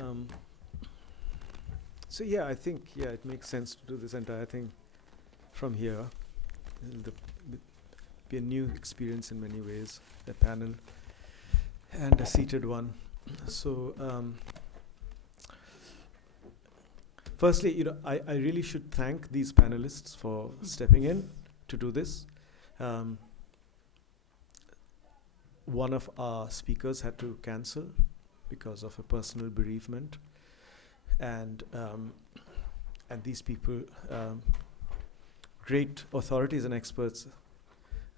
Um, so yeah, I think it makes sense to do this entire thing from here. It'll be a new experience in many ways, a panel and a seated one. So firstly, I really should thank these panelists for stepping in to do this. One of our speakers had to cancel because of a personal bereavement, and these people, great authorities and experts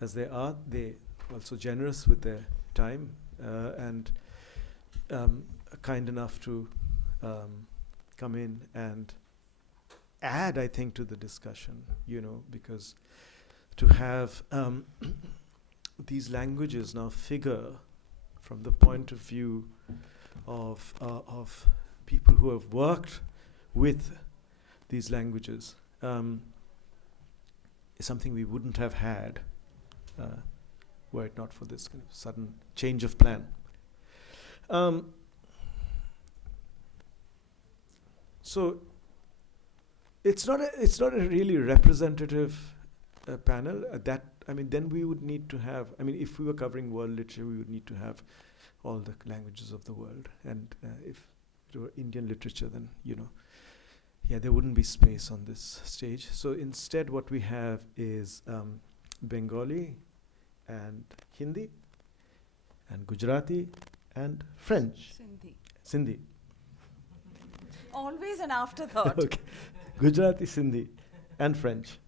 as they are, they also generous with their time and kind enough to come in and add, I think, to the discussion, because to have these languages now figure from the point of view of people who have worked with these languages is something we wouldn't have had were it not for this kind of sudden change of plan. So it's not a really representative panel. Then we would need to have. If we were covering world literature, we would need to have all the languages of the world. And if it were Indian literature, then there wouldn't be space on this stage. So instead, what we have is Bengali and Hindi and Gujarati and French. Sindhi. Always an afterthought. Okay. Gujarati, Sindhi, and French.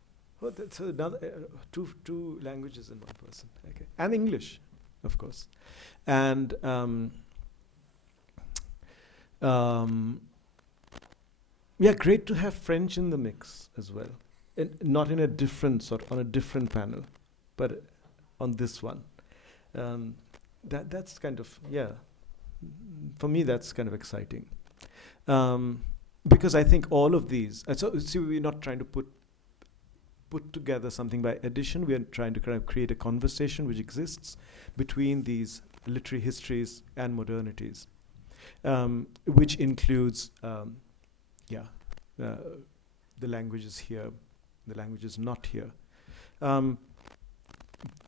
Oh, that's another two languages in one person. Okay, and English, of course, and great to have French in the mix as well, and not in a different on a different panel, but on this one. That's kind of for me that's kind of exciting. Because I think all of these, we're not trying to put together something by addition. We are trying to kind of create a conversation which exists between these literary histories and modernities, which includes, the languages here, the languages not here.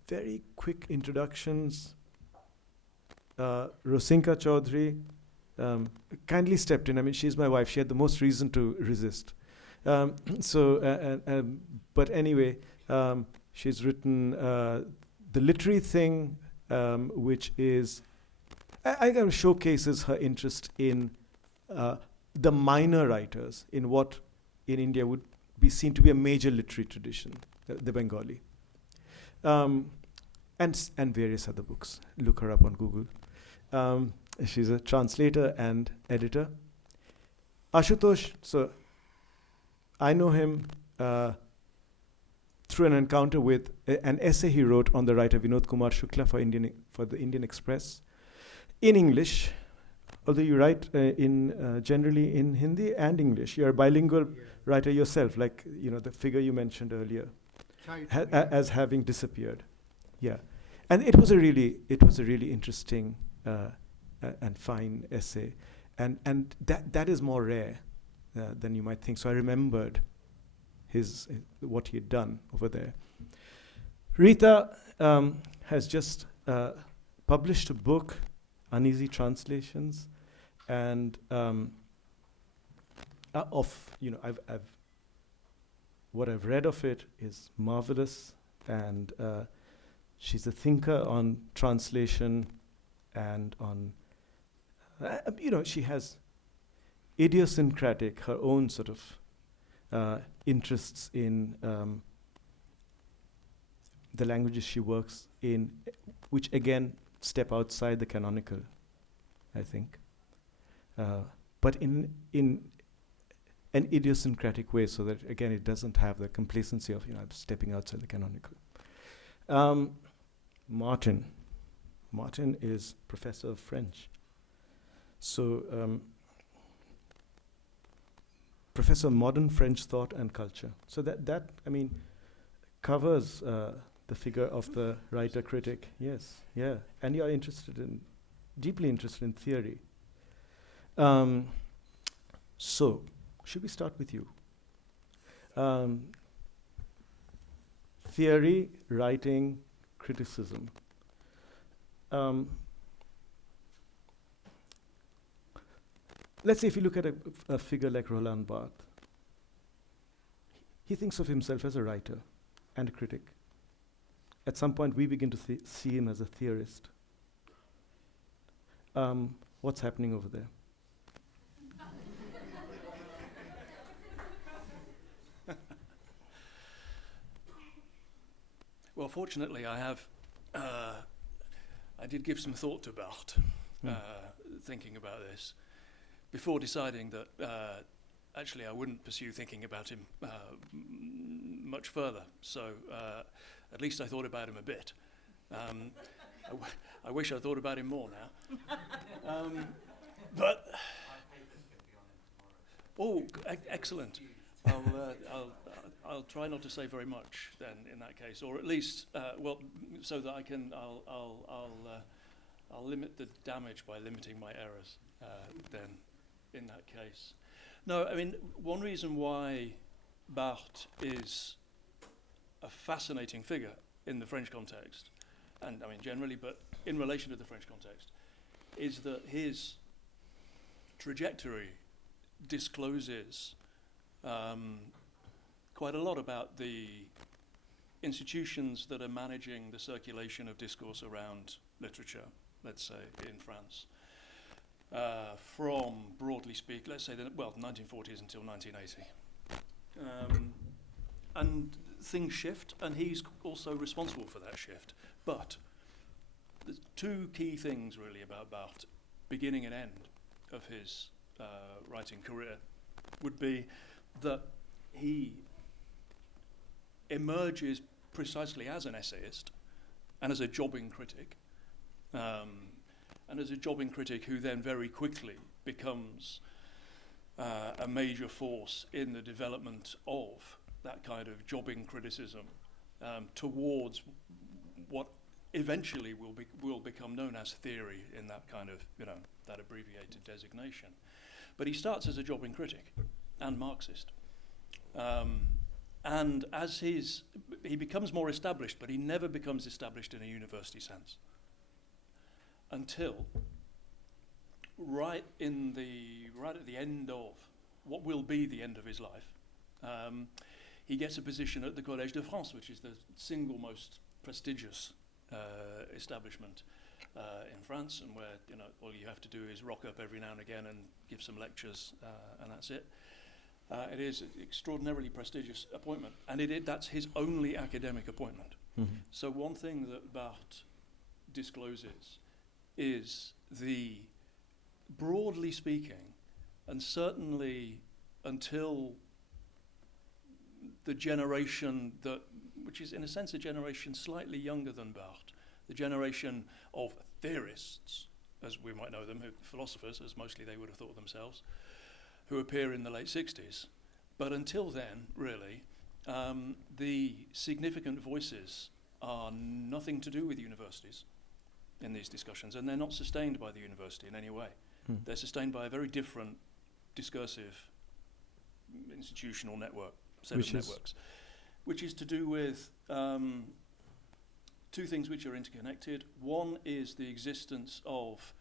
Very quick introductions. Rosinka Chaudhuri kindly stepped in. She's my wife. She had the most reason to resist. But anyway, she's written The Literary Thing, which is, I kind of showcases her interest in the minor writers in what in India would be seen to be a major literary tradition, the Bengali, and various other books. Look her up on Google. She's a translator and editor. Ashutosh, so I know him through an encounter with an essay he wrote on the writer Vinod Kumar Shukla for the Indian Express in English. Although you write generally in Hindi and English, you're a bilingual writer yourself, like the figure you mentioned earlier, as having disappeared. Yeah, and it was a really interesting and fine essay, and that is more rare than you might think. So I remembered what he had done over there. Rita has just published a book, Uneasy Translations, and what I've read of it is marvelous, and she's a thinker on translation and on she has idiosyncratic, her own sort of interests in the languages she works in, which again step outside the canonical, I think, but in an idiosyncratic way, so that again it doesn't have the complacency of stepping outside the canonical. Martin is professor of French. So, Professor of Modern French Thought and Culture. So that covers the figure of the writer-critic. Yes, yeah. And you're deeply interested in theory. Um, so, should we start with you? Um, theory, writing, criticism. Let's say if you look at a figure like Roland Barthes, he thinks of himself as a writer and a critic. At some point, we begin to see him as a theorist. What's happening over there? Well, fortunately, I did give some thought to Barthes, thinking about this, before deciding that actually I wouldn't pursue thinking about him much further. So at least I thought about him a bit. I wish I thought about him more now. But excellent. I'll try not to say very much then in that case, or at least so that I can I'll limit the damage by limiting my errors then in that case. No, I mean, one reason why Barthes is a fascinating figure in the French context, and I mean generally, but in relation to the French context, is that his trajectory discloses quite a lot about the institutions that are managing the circulation of discourse around literature, let's say, in France. From, broadly speaking, let's say, the 1940s until 1980. And things shift, and he's also responsible for that shift. But there's two key things, really, about Barthes, beginning and end of his writing career, would be that he emerges precisely as an essayist and as a jobbing critic, and as a jobbing critic who then very quickly becomes a major force in the development of that kind of jobbing criticism towards what eventually will become known as theory in that kind of, that abbreviated designation. But he starts as a jobbing critic and Marxist. And as he becomes more established, but he never becomes established in a university sense until right at the end of what will be the end of his life, he gets a position at the Collège de France, which is the single most prestigious establishment in France, and where all you have to do is rock up every now and again and give some lectures, and that's it. It is an extraordinarily prestigious appointment, and that's his only academic appointment. Mm-hmm. So one thing that Barthes discloses is the, broadly speaking, and certainly until the generation which is in a sense a generation slightly younger than Barthes, the generation of theorists, as we might know them, philosophers, as mostly they would have thought of themselves, who appear in the late 60s. But until then, really, the significant voices are nothing to do with universities in these discussions, and they're not sustained by the university in any way. They're sustained by a very different discursive institutional network, set of networks, which is to do with two things which are interconnected. One is the existence of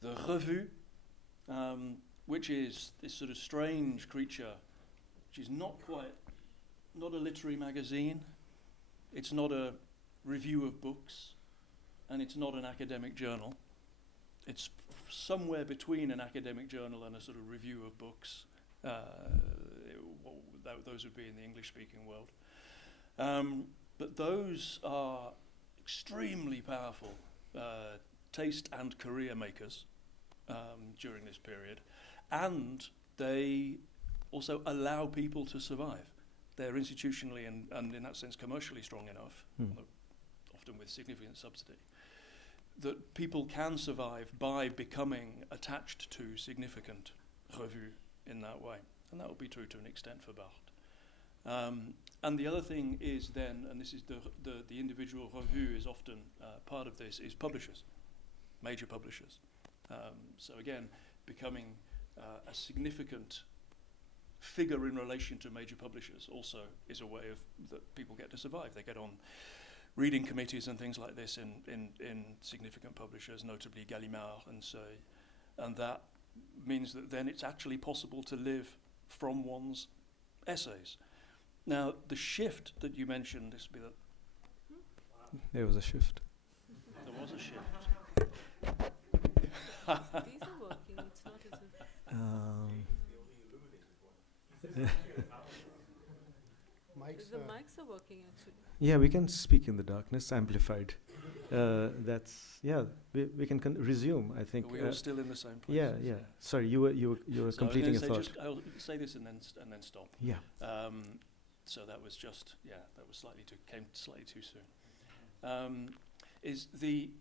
the revue, which is this sort of strange creature, which is not a literary magazine, it's not a review of books, and it's not an academic journal. It's somewhere between an academic journal and a sort of review of books. Those would be in the English-speaking world. But those are extremely powerful taste and career makers during this period. And they also allow people to survive. They're institutionally and in that sense commercially strong enough, often with significant subsidy, that people can survive by becoming attached to significant revue in that way. And that will be true to an extent for Barthes. And the other thing is then, and this is the individual revue is often part of this, is publishers, major publishers. So again, becoming a significant figure in relation to major publishers also is a way of that people get to survive. They get on reading committees and things like this in significant publishers, notably Gallimard and so, and that means that then it's actually possible to live from one's essays. Now, the shift that you mentioned, this would be There was a shift. there was a shift. These are working, it's not as if... The mics are working actually. Yeah, we can speak in the darkness, amplified. That's we can resume. I think. Are we all still in the same place? Yeah. Sorry, you were So completing a I was thought. gonna say I'll say this and then stop. Yeah. So that was just that was came slightly too soon. Is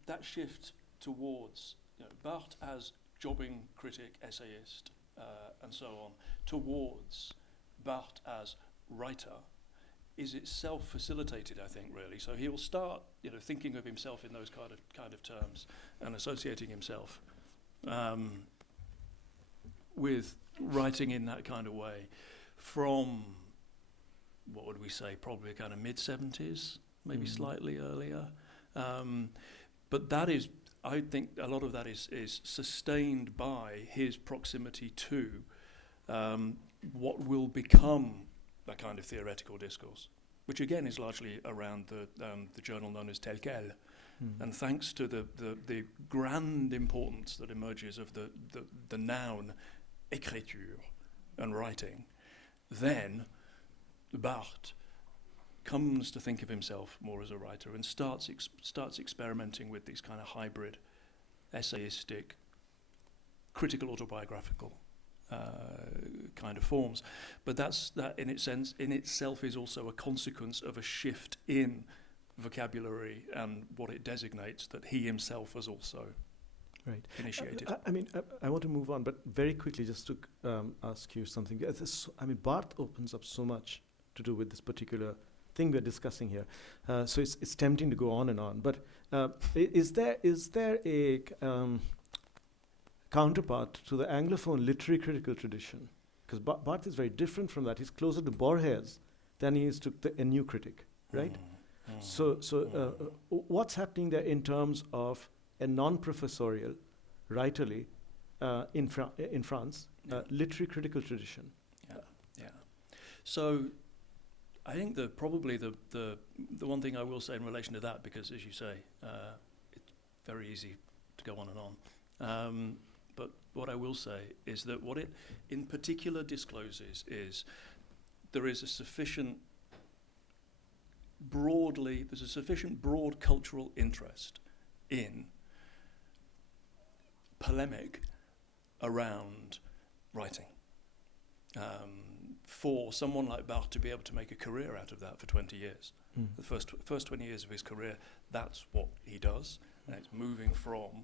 that shift towards Barthes as jobbing critic, essayist, and so on, towards Barthes as writer, is itself facilitated, I think, really. So he'll start, thinking of himself in those kind of terms and associating himself with writing in that kind of way from, what would we say, probably kind of mid-70s, maybe slightly earlier. But that is, I think a lot of that is sustained by his proximity to what will become that kind of theoretical discourse, which again is largely around the journal known as Tel Quel. And thanks to the grand importance that emerges of the noun écriture and writing, then Barthes comes to think of himself more as a writer and starts experimenting with these kind of hybrid, essayistic, critical autobiographical kind of forms. But that in itself is also a consequence of a shift in vocabulary and what it designates that he himself has also initiated. I want to move on, but very quickly just to ask you something. Barthes opens up so much to do with this particular thing we're discussing here. So it's tempting to go on and on. But is there a counterpart to the Anglophone literary critical tradition? Because Barthes is very different from that. He's closer to Borges than he is to a new critic, right? So what's happening there in terms of a non-professorial, writerly, in France, literary critical tradition? Yeah. So I think probably the one thing I will say in relation to that, because as you say, it's very easy to go on and on. But what I will say is that what it in particular discloses is there's a sufficient broad cultural interest in polemic around writing. For someone like Barthes to be able to make a career out of that for 20 years. The first 20 years of his career, that's what he does. And it's moving from,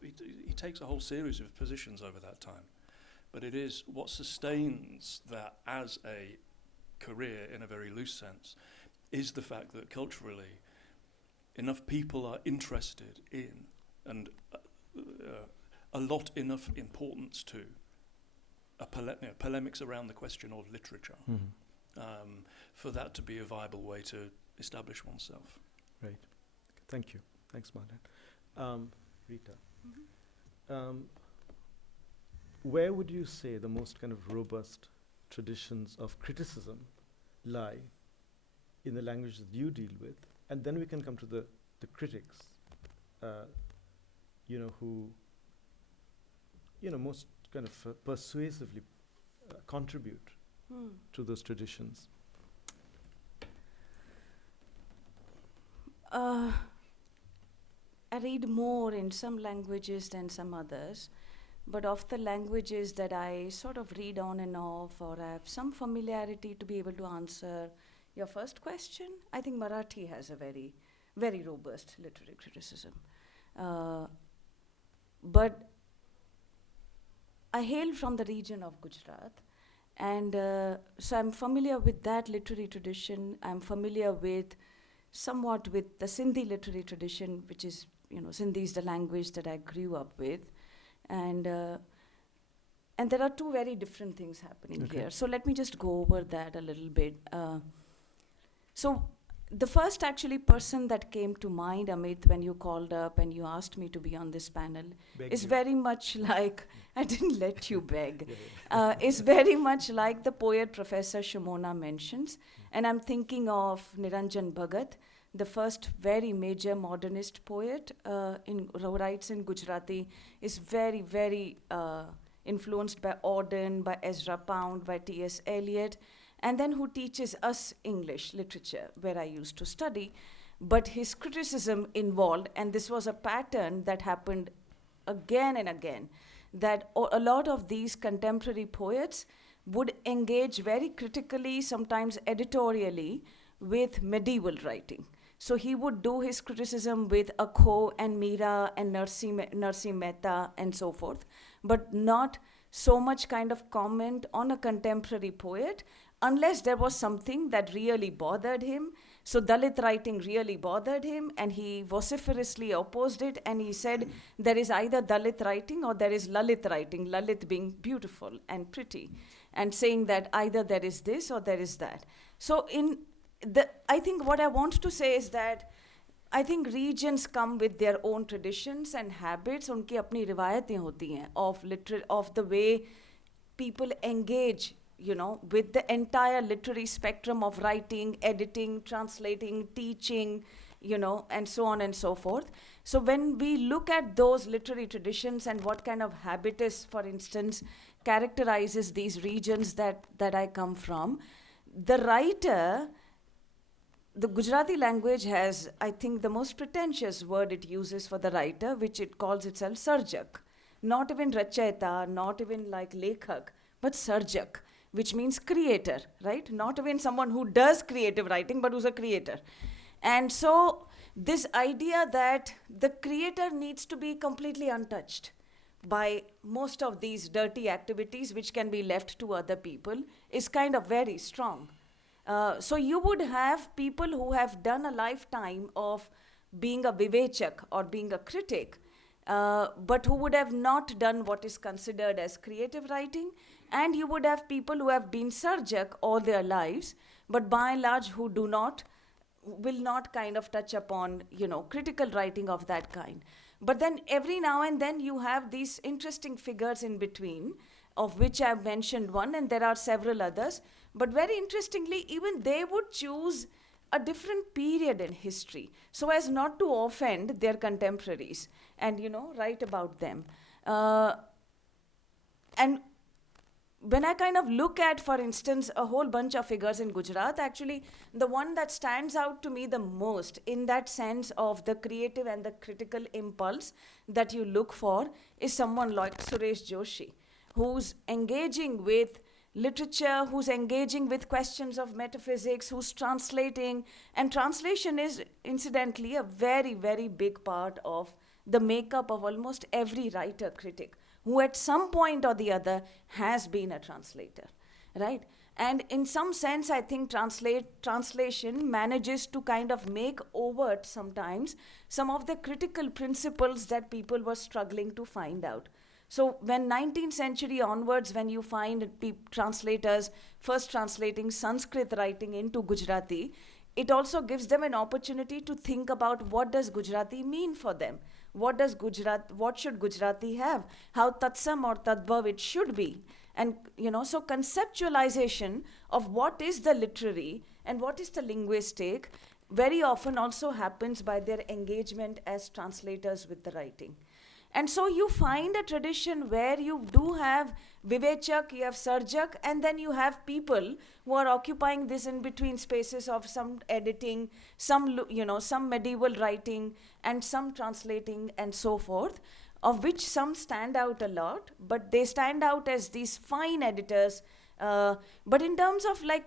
he takes a whole series of positions over that time. But it is what sustains that as a career in a very loose sense is the fact that culturally enough people are interested in and enough importance to polemics around the question of literature for that to be a viable way to establish oneself. Right. Thank you. Thanks, Martin. Rita, where would you say the most kind of robust traditions of criticism lie in the language that you deal with? And then we can come to the critics, who, most kind of persuasively contribute to those traditions. I read more in some languages than some others, but of the languages that I sort of read on and off or have some familiarity to be able to answer your first question, I think Marathi has a very, very robust literary criticism. But I hail from the region of Gujarat, and so I'm familiar with that literary tradition. I'm familiar somewhat with the Sindhi literary tradition, which is, Sindhi is the language that I grew up with. And And there are two very different things happening Okay. here. So let me just go over that a little bit. So the first actually person that came to mind, Amit, when you called up and you asked me to be on this panel, Beg is you. very much like, I didn't let you beg, Yeah, is very much like the poet Professor Shimona mentions. And I'm thinking of Niranjan Bhagat, the first very major modernist poet who writes in Gujarati, is very, very influenced by Auden, by Ezra Pound, by T.S. Eliot, and then who teaches us English literature, where I used to study. But his criticism involved, and this was a pattern that happened again and again, that a lot of these contemporary poets would engage very critically, sometimes editorially, with medieval writing. So he would do his criticism with Akho and Meera and Narsi Mehta and so forth, but not so much kind of comment on a contemporary poet unless there was something that really bothered him. So Dalit writing really bothered him, and he vociferously opposed it, and he said there is either Dalit writing or there is Lalit writing, Lalit being beautiful and pretty, and saying that either there is this or there is that. So I think what I want to say is that I think regions come with their own traditions and habits. उनकी अपनी रिवायतें होती हैं of the way people engage, with the entire literary spectrum of writing, editing, translating, teaching, and so on and so forth. So when we look at those literary traditions and what kind of habitus, for instance, characterizes these regions that I come from, the writer, the Gujarati language has, I think, the most pretentious word it uses for the writer, which it calls itself sarjak. Not even rachayata, not even like lekhak, but sarjak, which means creator, right? Not even someone who does creative writing, but who's a creator. And so this idea that the creator needs to be completely untouched by most of these dirty activities which can be left to other people is kind of very strong. So you would have people who have done a lifetime of being a vivechak or being a critic, but who would have not done what is considered as creative writing. And you would have people who have been sarjak all their lives, but by and large who will not kind of touch upon, critical writing of that kind. But then every now and then you have these interesting figures in between, of which I've mentioned one, and there are several others. But very interestingly, even they would choose a different period in history so as not to offend their contemporaries and, write about them. And when I kind of look at, for instance, a whole bunch of figures in Gujarat, actually, the one that stands out to me the most in that sense of the creative and the critical impulse that you look for is someone like Suresh Joshi, who's engaging with literature, who's engaging with questions of metaphysics, who's translating. And translation is, incidentally, a very, very big part of the makeup of almost every writer-critic, who at some point or the other has been a translator, right? And in some sense, I think translation manages to kind of make overt sometimes some of the critical principles that people were struggling to find out. So when 19th century onwards, when you find translators first translating Sanskrit writing into Gujarati, it also gives them an opportunity to think about what does Gujarati mean for them. What should Gujarati have? How tatsam or tadbhav it should be. And, so conceptualization of what is the literary and what is the linguistic very often also happens by their engagement as translators with the writing. And so you find a tradition where you do have vivechak, you have sarjak, and then you have people who are occupying this in between spaces of some editing, some medieval writing, and some translating, and so forth, of which some stand out a lot, but they stand out as these fine editors. But in terms of like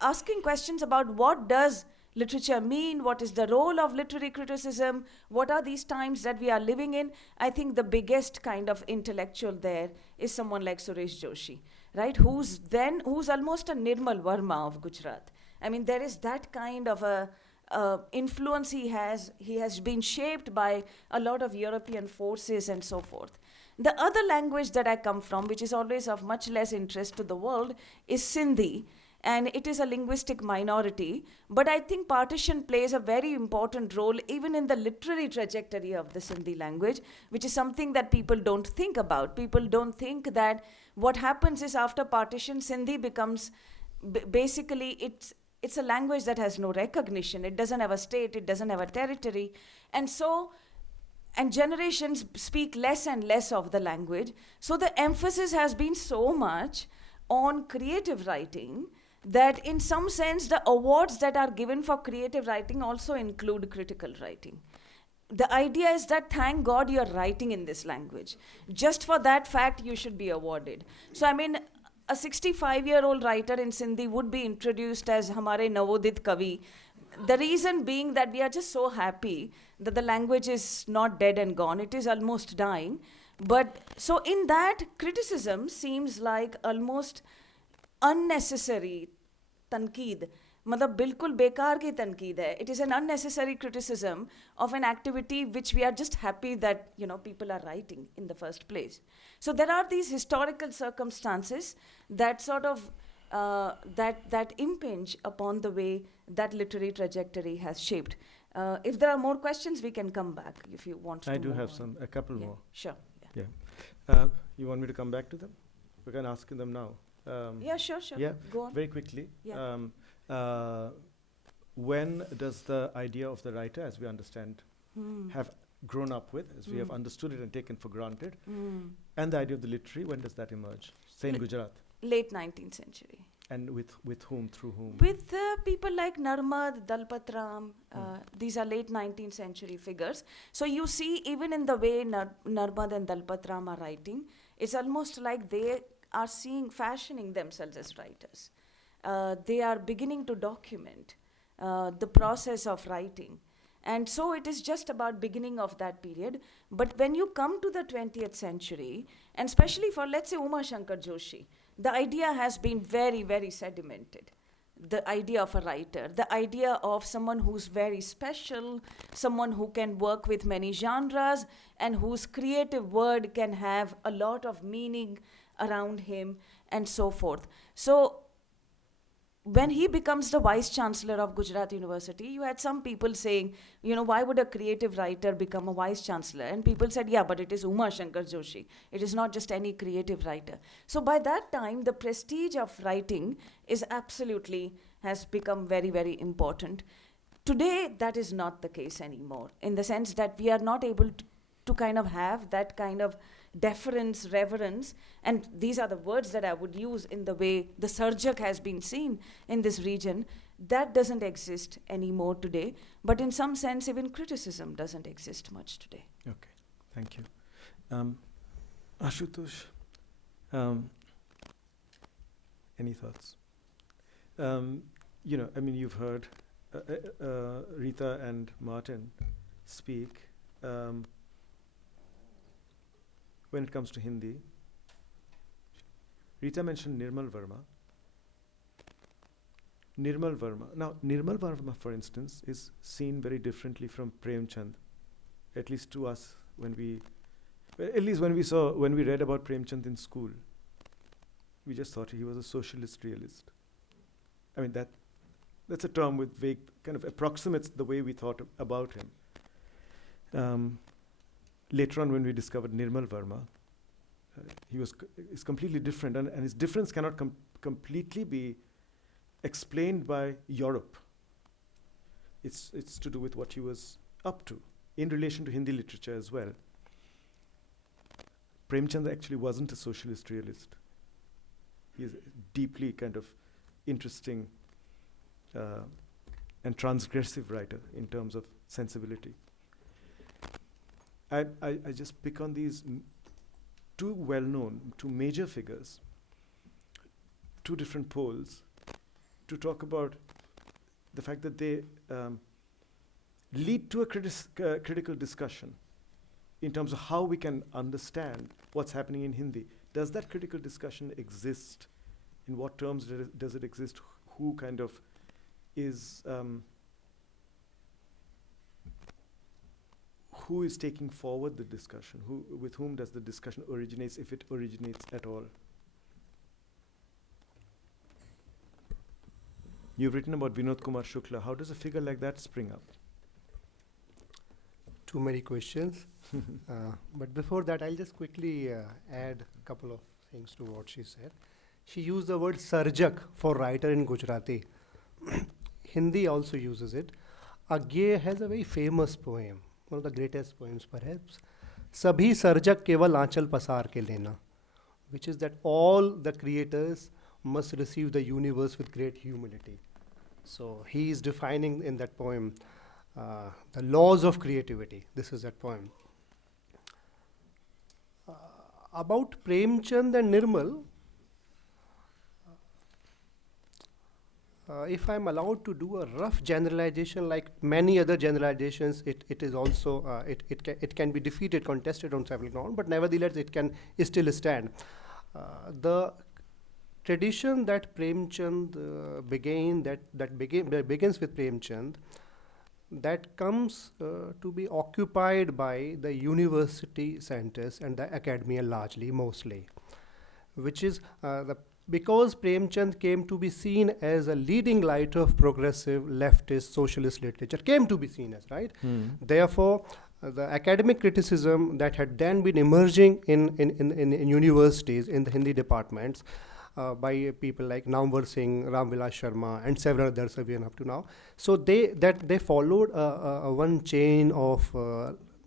asking questions about what does literature mean, what is the role of literary criticism, what are these times that we are living in, I think the biggest kind of intellectual there is someone like Suresh Joshi, right? Who's almost a Nirmal Verma of Gujarat. I mean, there is that kind of a influence he has. He has been shaped by a lot of European forces and so forth. The other language that I come from, which is always of much less interest to the world, is Sindhi. And it is a linguistic minority. But I think partition plays a very important role even in the literary trajectory of the Sindhi language, which is something that people don't think about. People don't think that what happens is after partition, Sindhi becomes basically it's a language that has no recognition. It doesn't have a state, it doesn't have a territory. And generations speak less and less of the language. So the emphasis has been so much on creative writing that in some sense the awards that are given for creative writing also include critical writing. The idea is that thank God you're writing in this language. Just for that fact you should be awarded. So I mean, a 65-year-old writer in Sindhi would be introduced as Hamare Navodit Kavi. The reason being that we are just so happy that the language is not dead and gone. It is almost dying. But so in that, criticism seems like almost unnecessary tanqeed. मतलब बिल्कुल बेकार की तनकीद है. It is an unnecessary criticism of an activity which we are just happy that people are writing in the first place. So there are these historical circumstances that sort of that impinge upon the way that literary trajectory has shaped. If there are more questions, we can come back if you want to. I do have a couple more. Sure. Yeah. You want me to come back to them? We can ask them now. Yeah, sure. Yeah, go on. very quickly. Yeah. When does the idea of the writer, as we understand, have grown up with, as we have understood it and taken for granted, and the idea of the literary, when does that emerge? Say in Gujarat. Late 19th century. And with whom, through whom? With people like Narmad, Dalpat Ram. These are late 19th century figures. So you see, even in the way Narmad and Dalpat Ram are writing, it's almost like they are fashioning themselves as writers. They are beginning to document the process of writing. And so it is just about beginning of that period. But when you come to the 20th century, and especially for, let's say, Uma Shankar Joshi, the idea has been very, very sedimented. The idea of a writer, the idea of someone who's very special, someone who can work with many genres, and whose creative word can have a lot of meaning around him, and so forth. So when he becomes the vice chancellor of Gujarat University, you had some people saying, why would a creative writer become a vice chancellor? And people said, yeah, but it is Uma Shankar Joshi. It is not just any creative writer. So by that time, the prestige of writing has become very, very important. Today, that is not the case anymore, in the sense that we are not able to kind of have that kind of deference, reverence, and these are the words that I would use in the way the Sarjak has been seen in this region. That doesn't exist anymore today, but in some sense even criticism doesn't exist much today. Okay, thank you. Ashutosh, any thoughts? You've heard Rita and Martin speak. When it comes to Hindi, Rita mentioned Nirmal Verma. Now, Nirmal Verma, for instance, is seen very differently from Premchand, at least to us when we read about Premchand in school. We just thought he was a socialist realist. I mean, that's a term with vague, kind of approximates the way we thought about him. Later on, when we discovered Nirmal Verma, is completely different, and his difference cannot completely be explained by Europe. It's to do with what he was up to in relation to Hindi literature as well. Premchand actually wasn't a socialist realist. He is a deeply kind of interesting and transgressive writer in terms of sensibility. I just pick on these two well-known, two major figures, two different poles, to talk about the fact that they lead to a critical discussion in terms of how we can understand what's happening in Hindi. Does that critical discussion exist? In what terms does it exist? Who kind of is who is taking forward the discussion? With whom does the discussion originates, if it originates at all? You've written about Vinod Kumar Shukla. How does a figure like that spring up? Too many questions. But before that, I'll just quickly add a couple of things to what she said. She used the word sarjak for writer in Gujarati. Hindi also uses it. Agye has a very famous poem, one of the greatest poems perhaps. Sabhi sarjak keval aanchal pasar ke lena, which is that all the creators must receive the universe with great humility. So he is defining in that poem the laws of creativity. This is that poem. About Premchand and Nirmal, if I'm allowed to do a rough generalization, like many other generalizations, it is also, it can be defeated, contested on several grounds, but nevertheless it can still stand. The tradition that Premchand began, that begins with Premchand, that comes to be occupied by the university centers and the academia largely, mostly, which is because Premchand came to be seen as a leading light of progressive leftist socialist literature, came to be seen as, right? Therefore, the academic criticism that had then been emerging in universities, in the Hindi departments, by people like Namvar Singh, Ramvilas Sharma, and several others even up to now. So they followed one chain of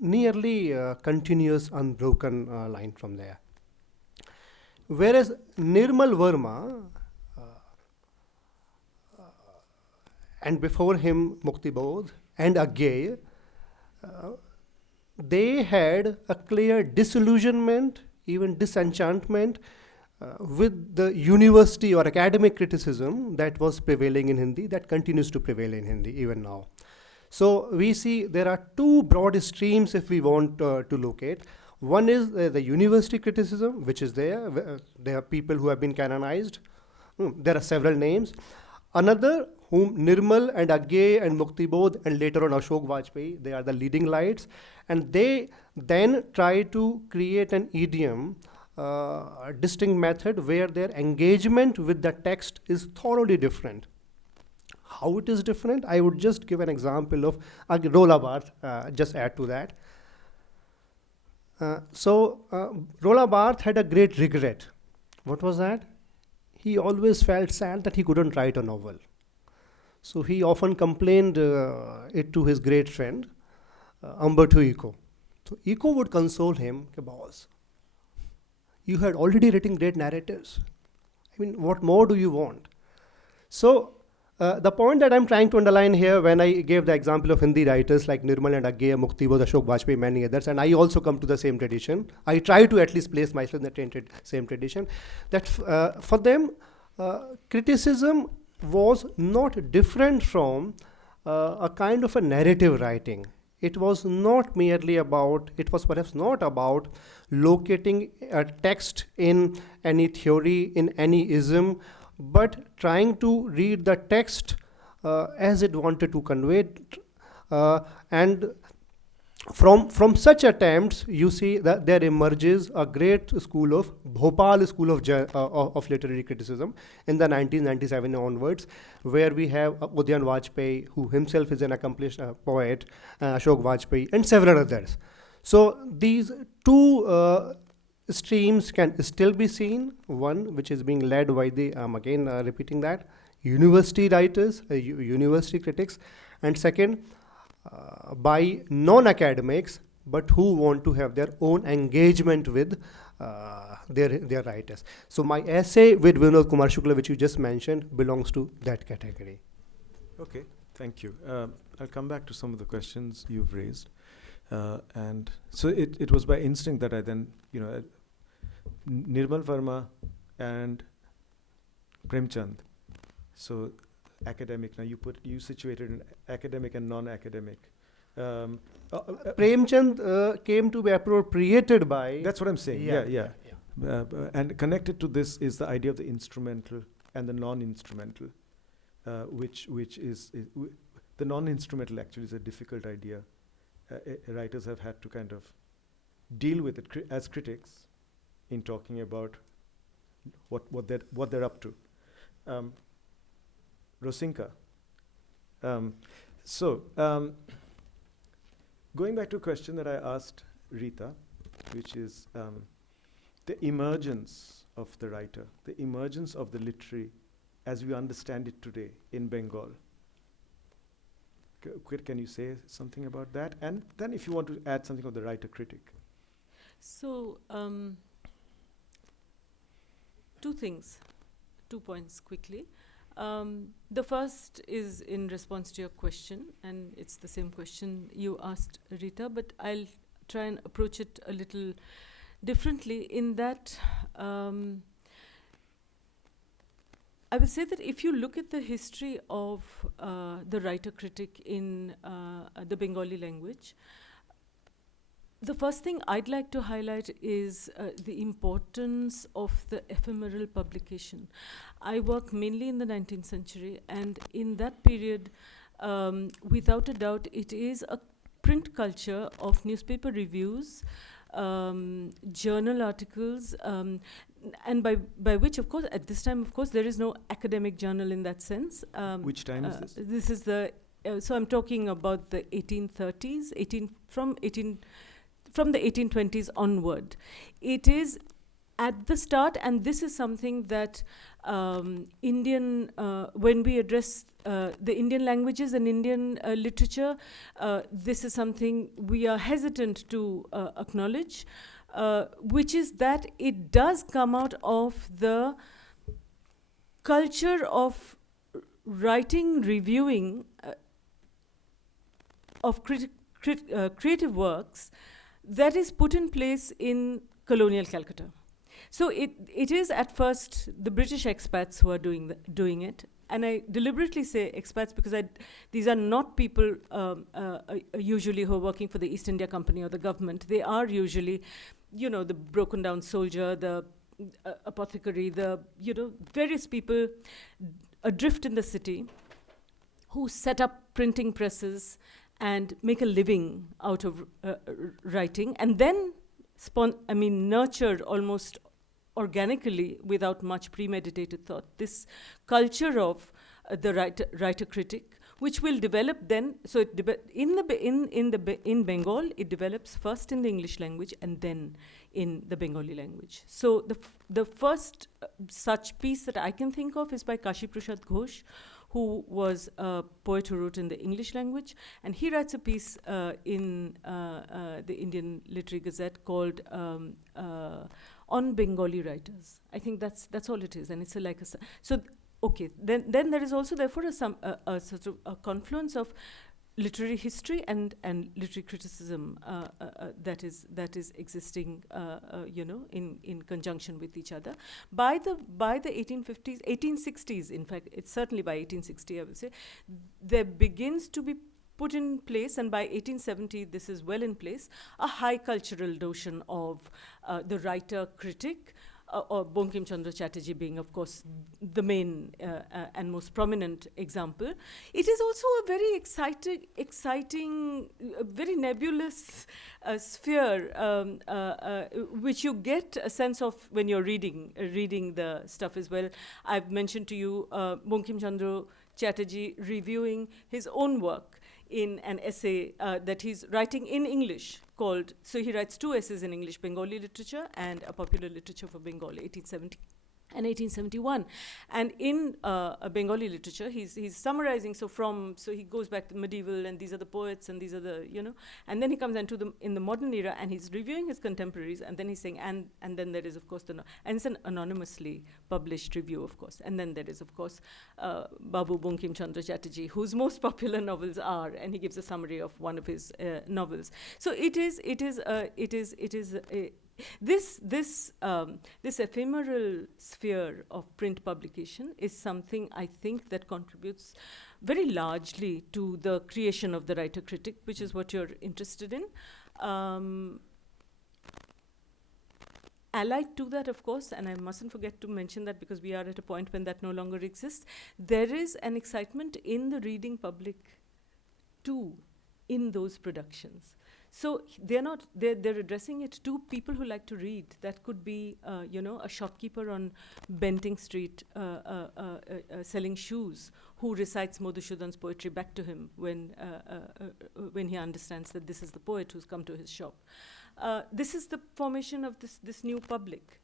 nearly continuous, unbroken line from there. Whereas Nirmal Verma, and before him Muktibodh and Agye, they had a clear disillusionment, even disenchantment with the university or academic criticism that was prevailing in Hindi, that continues to prevail in Hindi even now. So we see there are two broad streams if we want to locate. One is the university criticism, which is there. There are people who have been canonized. There are several names. Another, whom Nirmal and Agye and Muktibodh and later on Ashok Vajpayee, they are the leading lights. And they then try to create an idiom, a distinct method where their engagement with the text is thoroughly different. How it is different? I would just give an example of Rola Barth, just add to that. Rola Barth had a great regret. What was that? He always felt sad that he couldn't write a novel. So he often complained it to his great friend, Umberto Eco. So Eco would console him, boss, you had already written great narratives. I mean, what more do you want? So the point that I'm trying to underline here when I gave the example of Hindi writers like Nirmal and Agye, Muktibodh, Ashok Vajpayee, many others, and I also come to the same tradition. I try to at least place myself in the same tradition, that for them, criticism was not different from a kind of a narrative writing. It was not merely about, it was perhaps not about locating a text in any theory, in any ism, but trying to read the text as it wanted to convey it. And from such attempts, you see that there emerges a great school of Bhopal school of literary criticism in the 1997 onwards, where we have Udyan Vajpayee, who himself is an accomplished poet, Ashok Vajpayee, and several others. So these two streams can still be seen. One, which is being led by the, again repeating that, university writers, university critics, and second, by non-academics, but who want to have their own engagement with their writers. So my essay with Vinod Kumar Shukla, which you just mentioned, belongs to that category. Okay, thank you. I'll come back to some of the questions you've raised. And so it was by instinct that I then, Nirmal Verma and Premchand. So academic, now you situated in academic and non-academic. Premchand came to be appropriated by... That's what I'm saying, yeah. And connected to this is the idea of the instrumental and the non-instrumental, which is the non-instrumental actually is a difficult idea writers have had to kind of deal with it as critics in talking about what they're up to. Rosinka. Going back to a question that I asked Rita, which is the emergence of the writer, the emergence of the literary as we understand it today in Bengal. Can you say something about that? And then if you want to add something of the writer-critic. So, 2 things, 2 points quickly. The first is in response to your question, and it's the same question you asked Rita, but I'll try and approach it a little differently in that I would say that if you look at the history of the writer-critic in the Bengali language, the first thing I'd like to highlight is the importance of the ephemeral publication. I work mainly in the 19th century, and in that period, without a doubt, it is a print culture of newspaper reviews, journal articles, and by which, of course, at this time, of course, there is no academic journal in that sense. Which time is this? This is the, so I'm talking about the 1830s, from the 1820s onward. It is at the start, and this is something that when we address the Indian languages and Indian literature, this is something we are hesitant to acknowledge, which is that it does come out of the culture of writing, reviewing of creative works that is put in place in colonial Calcutta. So it is at first the British expats who are doing it. And I deliberately say expats because these are not people usually who are working for the East India Company or the government. They are usually, the broken down soldier, the apothecary, various people adrift in the city who set up printing presses and make a living out of writing, and then nurtured almost organically without much premeditated thought this culture of the writer-critic, which will develop then. So in Bengal, it develops first in the English language and then in the Bengali language. So the first such piece that I can think of is by Kashi Prasad Ghosh, who was a poet who wrote in the English language, and he writes a piece in the Indian Literary Gazette called On Bengali Writers. I think that's all it is, and it's then there is also therefore a sort of a confluence of literary history and literary criticism that is existing, in conjunction with each other. By the 1850s, 1860s, in fact, it's certainly by 1860, I would say, there begins to be put in place, and by 1870, this is well in place, a high cultural notion of the writer-critic, or Bankim Chandra Chatterjee being, of course, the main and most prominent example. It is also a very exciting, very nebulous sphere, which you get a sense of when you're reading the stuff as well. I've mentioned to you Bankim Chandra Chatterjee reviewing his own work in an essay that he's writing in English called, so he writes 2 essays in English, Bengali literature and a popular literature for Bengal, 1870 and 1871. And in Bengali literature, he's summarizing, so he goes back to medieval, and these are the poets, and these are the, and then he comes into in the modern era, and he's reviewing his contemporaries, and then he's saying, and then there is, of course, and it's an anonymously published review, of course, and then there is, of course, Babu Bankim Chandra Chatterjee, whose most popular novels are, and he gives a summary of one of his novels. So this ephemeral sphere of print publication is something I think that contributes very largely to the creation of the writer-critic, which is what you're interested in. Allied to that, of course, and I mustn't forget to mention that because we are at a point when that no longer exists, there is an excitement in the reading public to in those productions. So they're addressing it to people who like to read. That could be, a shopkeeper on Benting Street selling shoes who recites Madhusudhan's poetry back to him when he understands that this is the poet who's come to his shop. This is the formation of this new public,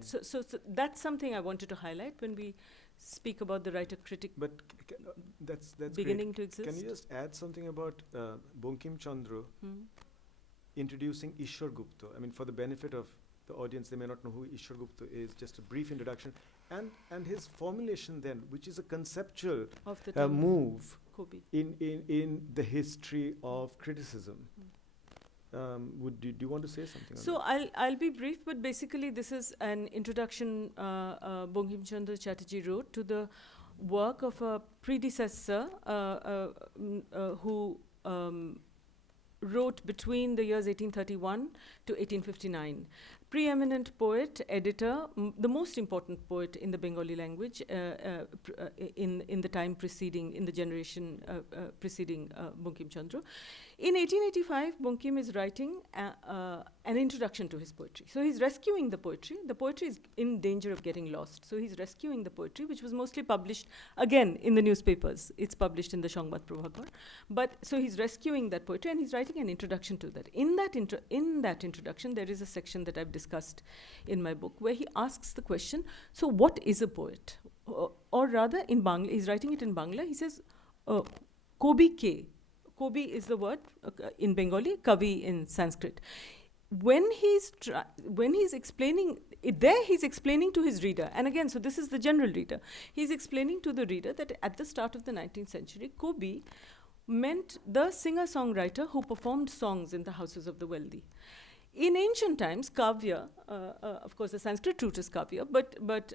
So that's something I wanted to highlight when we speak about the writer-critic that's beginning great. to exist. Can you just add something about Bankim Chandra introducing Ishwar Gupta? I mean, for the benefit of the audience, they may not know who Ishwar Gupta is, just a brief introduction. And his formulation then, which is a conceptual of the term move Kobi. in the history of criticism. Do you want to say something? So I'll be brief, but basically this is an introduction Bankim Chandra Chatterjee wrote to the work of a predecessor who wrote between the years 1831 to 1859. Preeminent poet, editor, the most important poet in the Bengali language in the time preceding, in the generation preceding Bankim Chandra. In 1885, Bankim is writing an introduction to his poetry. So he's rescuing the poetry. The poetry is in danger of getting lost. So he's rescuing the poetry, which was mostly published, again, in the newspapers. It's published in the Shangbad Prabhakar. But so he's rescuing that poetry, and he's writing an introduction to that. In that introduction, there is a section that I've discussed in my book, where he asks the question, so what is a poet? Or rather, in Bangla, he's writing it in Bangla, he says, Kobi ke. Kobi is the word in Bengali, Kavi in Sanskrit. When he's explaining it there, he's explaining to his reader, and again, so this is the general reader, he's explaining to the reader that at the start of the 19th century, Kobi meant the singer-songwriter who performed songs in the houses of the wealthy. In ancient times, kavya, of course the Sanskrit root is kavya, but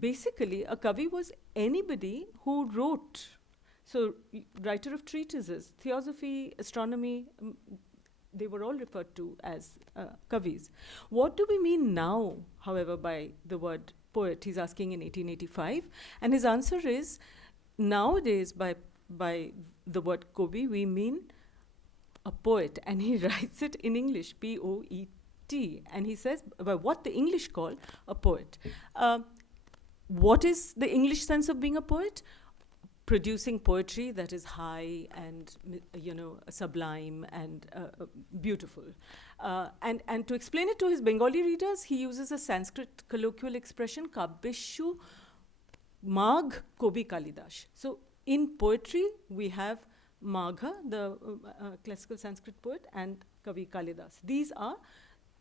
basically a kavi was anybody who wrote. So writer of treatises, theosophy, astronomy, they were all referred to as kavis. What do we mean now, however, by the word poet? He's asking in 1885. And his answer is, nowadays by the word Kobi, we mean a poet. And he writes it in English, P-O-E-T. And he says, by what the English call a poet. What is the English sense of being a poet? Producing poetry that is high and sublime and beautiful. And to explain it to his Bengali readers, he uses a Sanskrit colloquial expression, Kabbeshu Magh Kobi Kalidash. So in poetry, we have Magha, the classical Sanskrit poet, and Kavi Kalidas. These are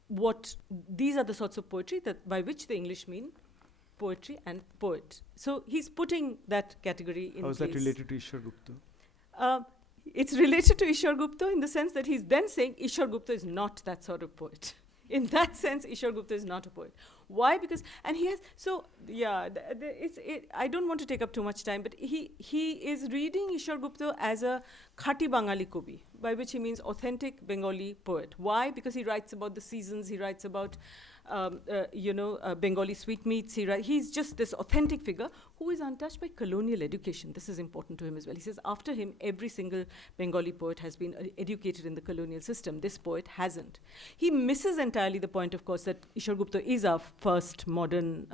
the sorts of poetry that by which the English mean poetry and poet. So he's putting that category in place. How is that related to Ishwar Gupta? It's related to Ishwar Gupta in the sense that he's then saying Ishwar Gupta is not that sort of poet. In that sense, Ishwar Gupta is not a poet. Why? Because, and he has, so yeah, I don't want to take up too much time, but he is reading Ishwar Gupta as a Khati Bangali Kobi, by which he means authentic Bengali poet. Why? Because he writes about the seasons, he writes about Bengali sweetmeats. He's just this authentic figure who is untouched by colonial education. This is important to him as well. He says after him, every single Bengali poet has been educated in the colonial system. This poet hasn't. He misses entirely the point, of course, that Ishwar Gupta is our first modern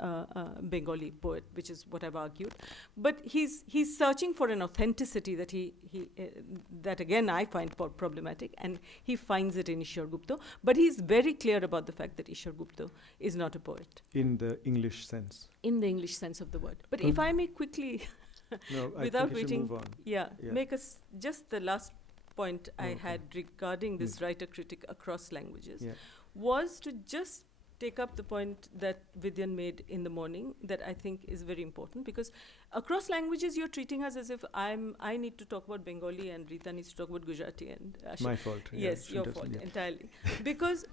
Bengali poet, which is what I've argued. But he's searching for an authenticity that that again I find problematic, and he finds it in Ishwar Gupta. But he's very clear about the fact that Ishwar Gupta is not a poet. In the English sense. In the English sense of the word. But if I may quickly, without waiting, make us just the last point I had regarding this writer-critic across languages was to just take up the point that Vidyan made in the morning that I think is very important, because across languages you're treating us as if I need to talk about Bengali and Rita needs to talk about Gujarati and my fault. Yes, your fault entirely. Because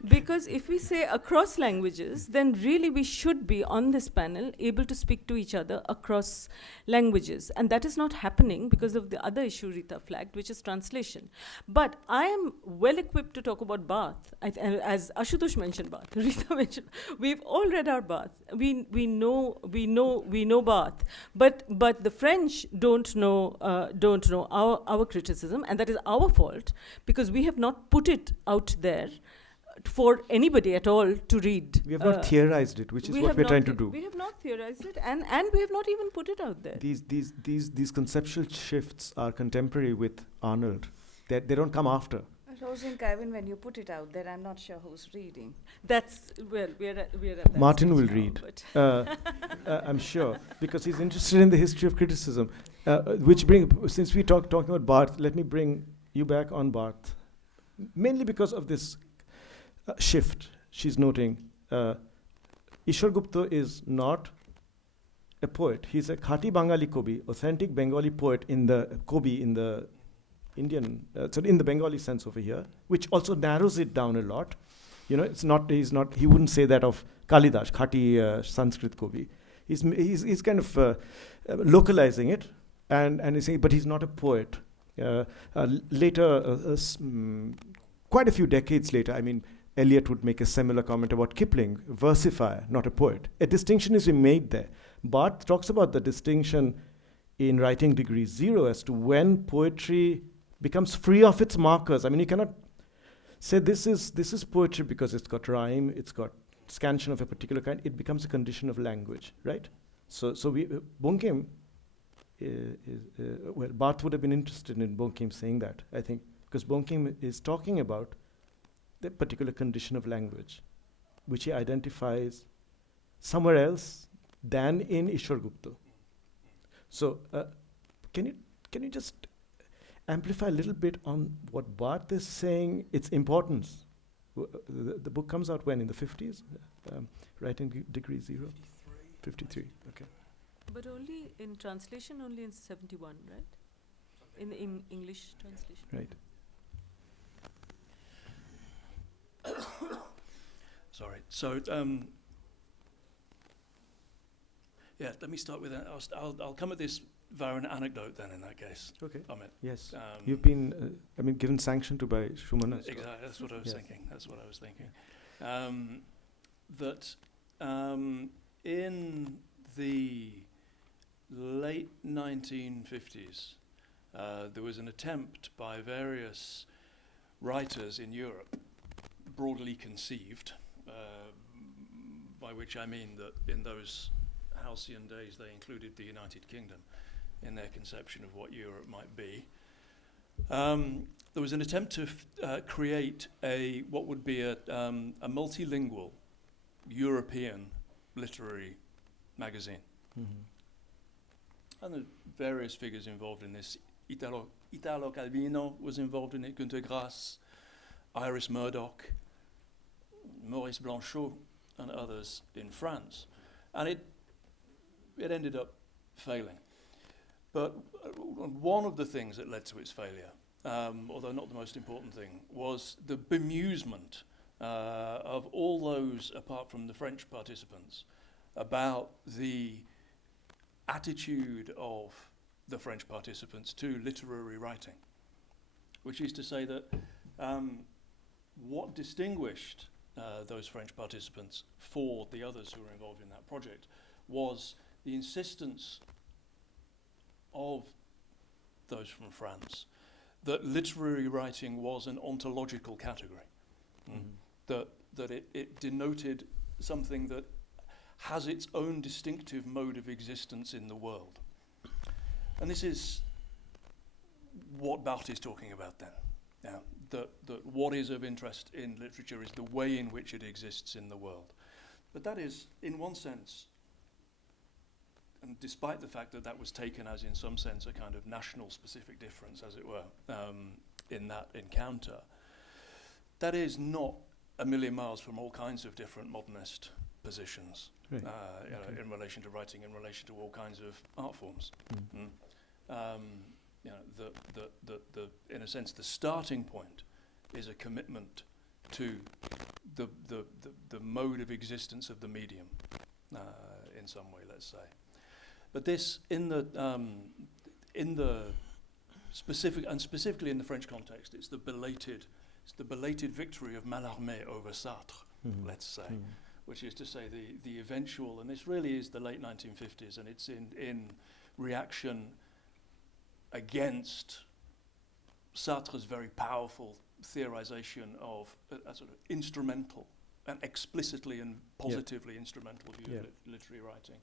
if we say across languages, then really we should be on this panel able to speak to each other across languages, and that is not happening because of the other issue Rita flagged, which is translation. But I am well equipped to talk about Bath, as Ashutosh mentioned Bath, Rita mentioned. We've all read our Bath. We know Bath. But but the French don't know our criticism, and that is our fault because we have not put it out there for anybody at all to read. We have not theorized it, which is what we're trying to do. We have not theorized it, and we have not even put it out there. These conceptual shifts are contemporary with Arnold. They don't come after. Rosinka, even when you put it out there, I'm not sure who's reading. That's, well, we're at that Martin will stage read, now, I'm sure, because he's interested in the history of criticism. Since we're talking about Barth, let me bring you back on Barth, mainly because of this shift she's noting. Ishwar Gupta is not a poet. He's a Khati Bengali Kobi, authentic Bengali poet in the Kobi, in the Indian, so in the Bengali sense over here, which also narrows it down a lot. You know, he wouldn't say that of Kalidas, Khati Sanskrit Kobi. He's kind of localizing it, and he's saying, but he's not a poet. Later, quite a few decades later, I mean, Eliot would make a similar comment about Kipling, versifier, not a poet. A distinction is made there. Barth talks about the distinction in Writing Degree 0 as to when poetry becomes free of its markers. I mean, you cannot say this is poetry because it's got rhyme, it's got scansion of a particular kind. It becomes a condition of language, right? So Bonkem, Barth would have been interested in Bonkem saying that, I think, because Bonkem is talking about the particular condition of language, which he identifies somewhere else than in Ishwar Gupta. So, can you just amplify a little bit on what Barth is saying, its importance? The book comes out when, in the 50s? Writing Degree 0? 53, okay. But only in translation, only in 71, right? In the English translation. Right. Sorry. So, let me start with that. I'll come at this via an anecdote then, in that case. Okay. Amit. Yes. You've been, given sanction to by Shumana. Exactly. That's what I was thinking. That's what I was thinking. In the late 1950s, there was an attempt by various writers in Europe, broadly conceived, by which I mean that in those halcyon days they included the United Kingdom in their conception of what Europe might be. There was an attempt to create what would be a multilingual European literary magazine. Mm-hmm. And there are various figures involved in this. Italo Calvino was involved in it, Günter Grass, Iris Murdoch, Maurice Blanchot, and others in France. And it ended up failing. But one of the things that led to its failure, although not the most important thing, was the bemusement of all those, apart from the French participants, about the attitude of the French participants to literary writing, which is to say that what distinguished those French participants for the others who were involved in that project was the insistence of those from France that literary writing was an ontological category, that it denoted something that has its own distinctive mode of existence in the world. And this is what Barthes is talking about then. Yeah, that what is of interest in literature is the way in which it exists in the world. But that is, in one sense, and despite the fact that that was taken as, in some sense, a kind of national specific difference, as it were, in that encounter, that is not a million miles from all kinds of different modernist positions, right. In relation to writing, in relation to all kinds of art forms. In a sense, the starting point is a commitment to the mode of existence of the medium, in some way, let's say. But this, in the specific, and specifically in the French context, it's the belated victory of Mallarmé over Sartre, let's say, which is to say the eventual, and this really is the late 1950s, and it's in reaction against Sartre's very powerful theorization of a sort of instrumental and explicitly and positively instrumental view of literary writing.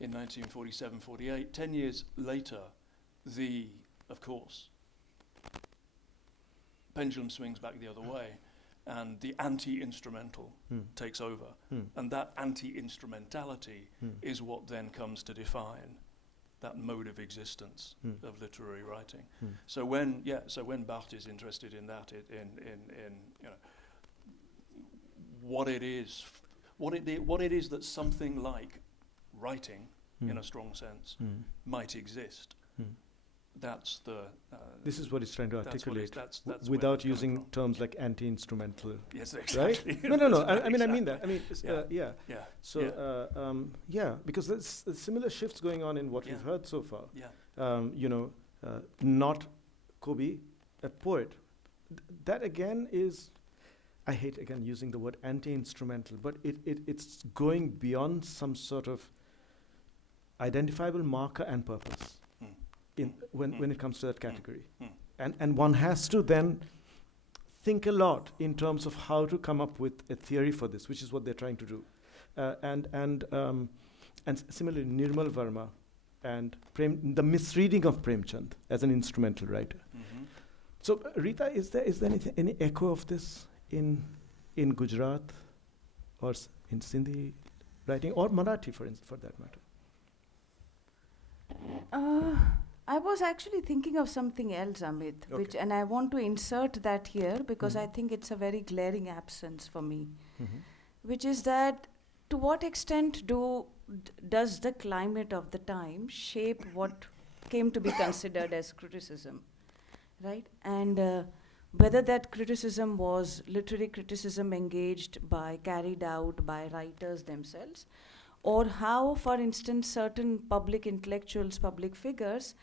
In 1947-48, 10 years later, of course, pendulum swings back the other way, and the anti-instrumental takes over. And that anti-instrumentality is what then comes to define that mode of existence of literary writing. So when Barthes is interested in that, what it is that something like writing, in a strong sense, might exist. That's the. This is what he's trying to articulate, that's without using terms like anti-instrumental. Yes, exactly. Right? No. I mean that. I mean, Yeah. So, because there's similar shifts going on in what we've heard so far. Not Kobe, a poet. That again is. I hate again using the word anti-instrumental, but it's going beyond some sort of identifiable marker and purpose when it comes to that category. And one has to then think a lot in terms of how to come up with a theory for this, which is what they're trying to do. And similarly, Nirmal Verma and the misreading of Premchand as an instrumental writer. So, Rita, is there any echo of this in Gujarat or in Sindhi writing, or Marathi, for that matter? I was actually thinking of something else, Amit, and I want to insert that here because I think it's a very glaring absence for me, which is that to what extent does the climate of the time shape what came to be considered as criticism, right? And whether that criticism was literary criticism carried out by writers themselves, or how, for instance, certain public intellectuals, public figures,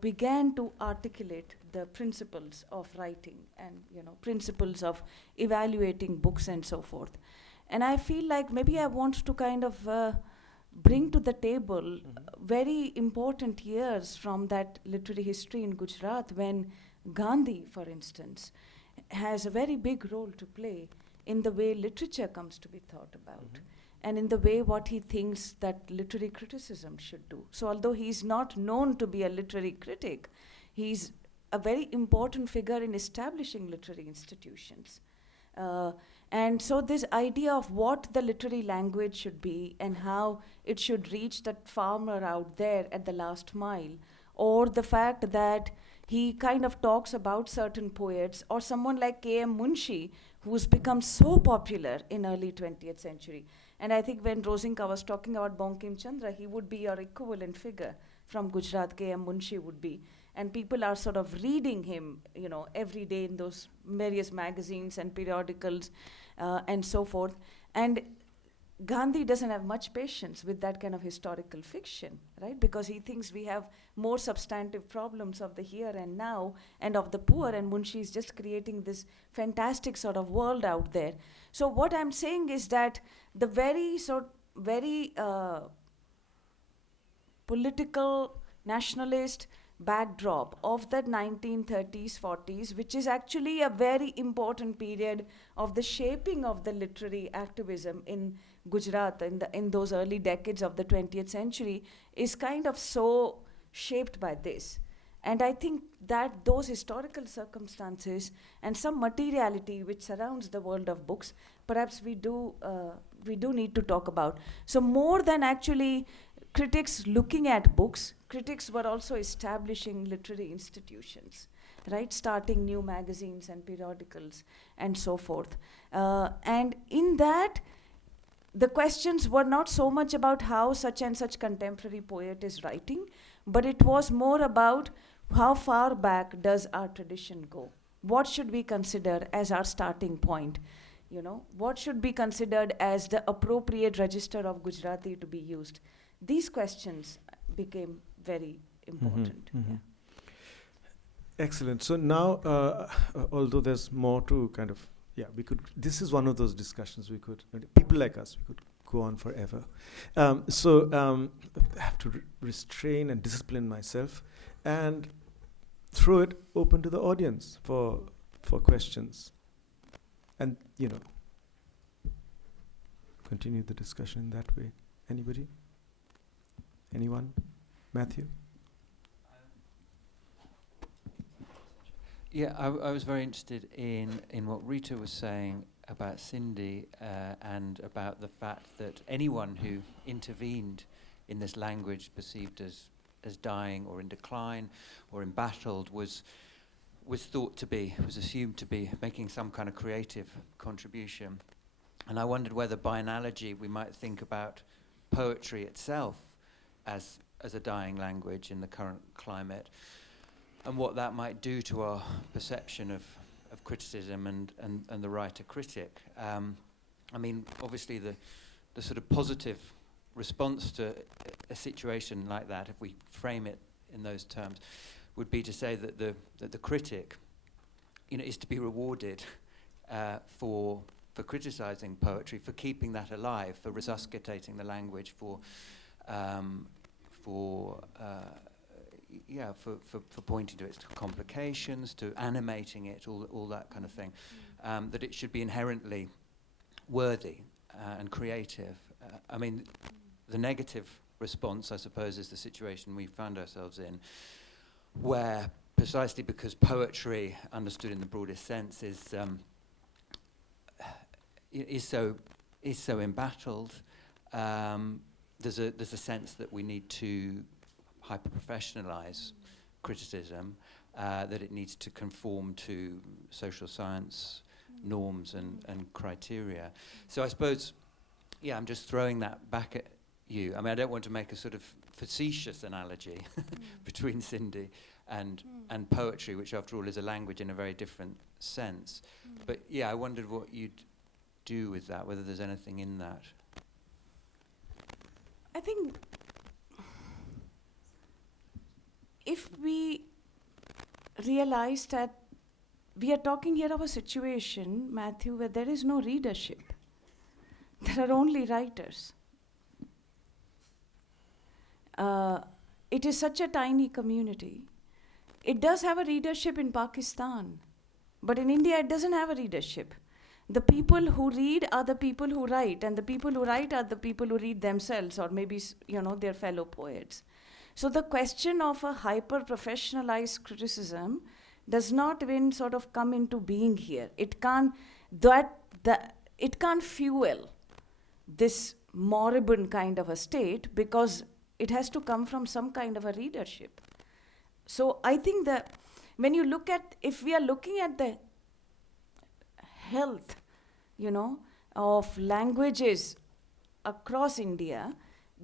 began to articulate the principles of writing and principles of evaluating books and so forth. And I feel like maybe I want to kind of bring to the table very important years from that literary history in Gujarat, when Gandhi, for instance, has a very big role to play in the way literature comes to be thought about. And in the way what he thinks that literary criticism should do. So although he's not known to be a literary critic, he's a very important figure in establishing literary institutions. And so this idea of what the literary language should be and how it should reach that farmer out there at the last mile, or the fact that he kind of talks about certain poets, or someone like K.M. Munshi, who's become so popular in early 20th century. And I think when Rosinka was talking about Bankim Chandra, he would be your equivalent figure from Gujarat, K.M. Munshi would be. And people are sort of reading him, every day in those various magazines and periodicals and so forth. And Gandhi doesn't have much patience with that kind of historical fiction, right? Because he thinks we have more substantive problems of the here and now and of the poor, and Munshi is just creating this fantastic sort of world out there. So what I'm saying is that the very political, nationalist backdrop of the 1930s, 40s, which is actually a very important period of the shaping of the literary activism in Gujarat in those early decades of the 20th century, is kind of so shaped by this. And I think that those historical circumstances and some materiality which surrounds the world of books, perhaps we do need to talk about. So more than actually critics looking at books, critics were also establishing literary institutions, right? Starting new magazines and periodicals and so forth. And in that, the questions were not so much about how such and such contemporary poet is writing, but it was more about how far back does our tradition go? What should we consider as our starting point? What should be considered as the appropriate register of Gujarati to be used? These questions became very important. Yeah. Excellent. So now, although there's more to kind of, this is one of those discussions people like us, we could go on forever. I have to restrain and discipline myself and throw it open to the audience for questions. And, continue the discussion in that way. Anybody? Anyone? Matthew? Yeah, I was very interested in what Rita was saying about Sindhi and about the fact that anyone who intervened in this language perceived as dying or in decline or embattled was assumed to be making some kind of creative contribution. And I wondered whether, by analogy, we might think about poetry itself as a dying language in the current climate, and what that might do to our perception of criticism and the writer-critic. I mean, obviously the sort of positive response to a situation like that, if we frame it in those terms, would be to say that the critic, is to be rewarded for criticizing poetry, for keeping that alive, for resuscitating the language, for pointing to its complications, to animating it, all that kind of thing. That it should be inherently worthy and creative. I mean, the negative response, I suppose, is the situation we found ourselves in, where precisely because poetry, understood in the broadest sense, is so embattled, there's a sense that we need to hyper-professionalize criticism, that it needs to conform to social science norms and criteria. So I suppose, I'm just throwing that back at you. I mean, I don't want to make a sort of facetious analogy between Sindhi and poetry, which after all is a language in a very different sense. But I wondered what you'd do with that, whether there's anything in that. I think if we realize that we are talking here of a situation, Matthew, where there is no readership, there are only writers. It is such a tiny community. It does have a readership in Pakistan, but in India it doesn't have a readership. The people who read are the people who write, and the people who write are the people who read themselves, or maybe their fellow poets. So the question of a hyper-professionalized criticism does not even sort of come into being here. It can't fuel this moribund kind of a state, because it has to come from some kind of a readership. So I think that if we are looking at the health, of languages across India,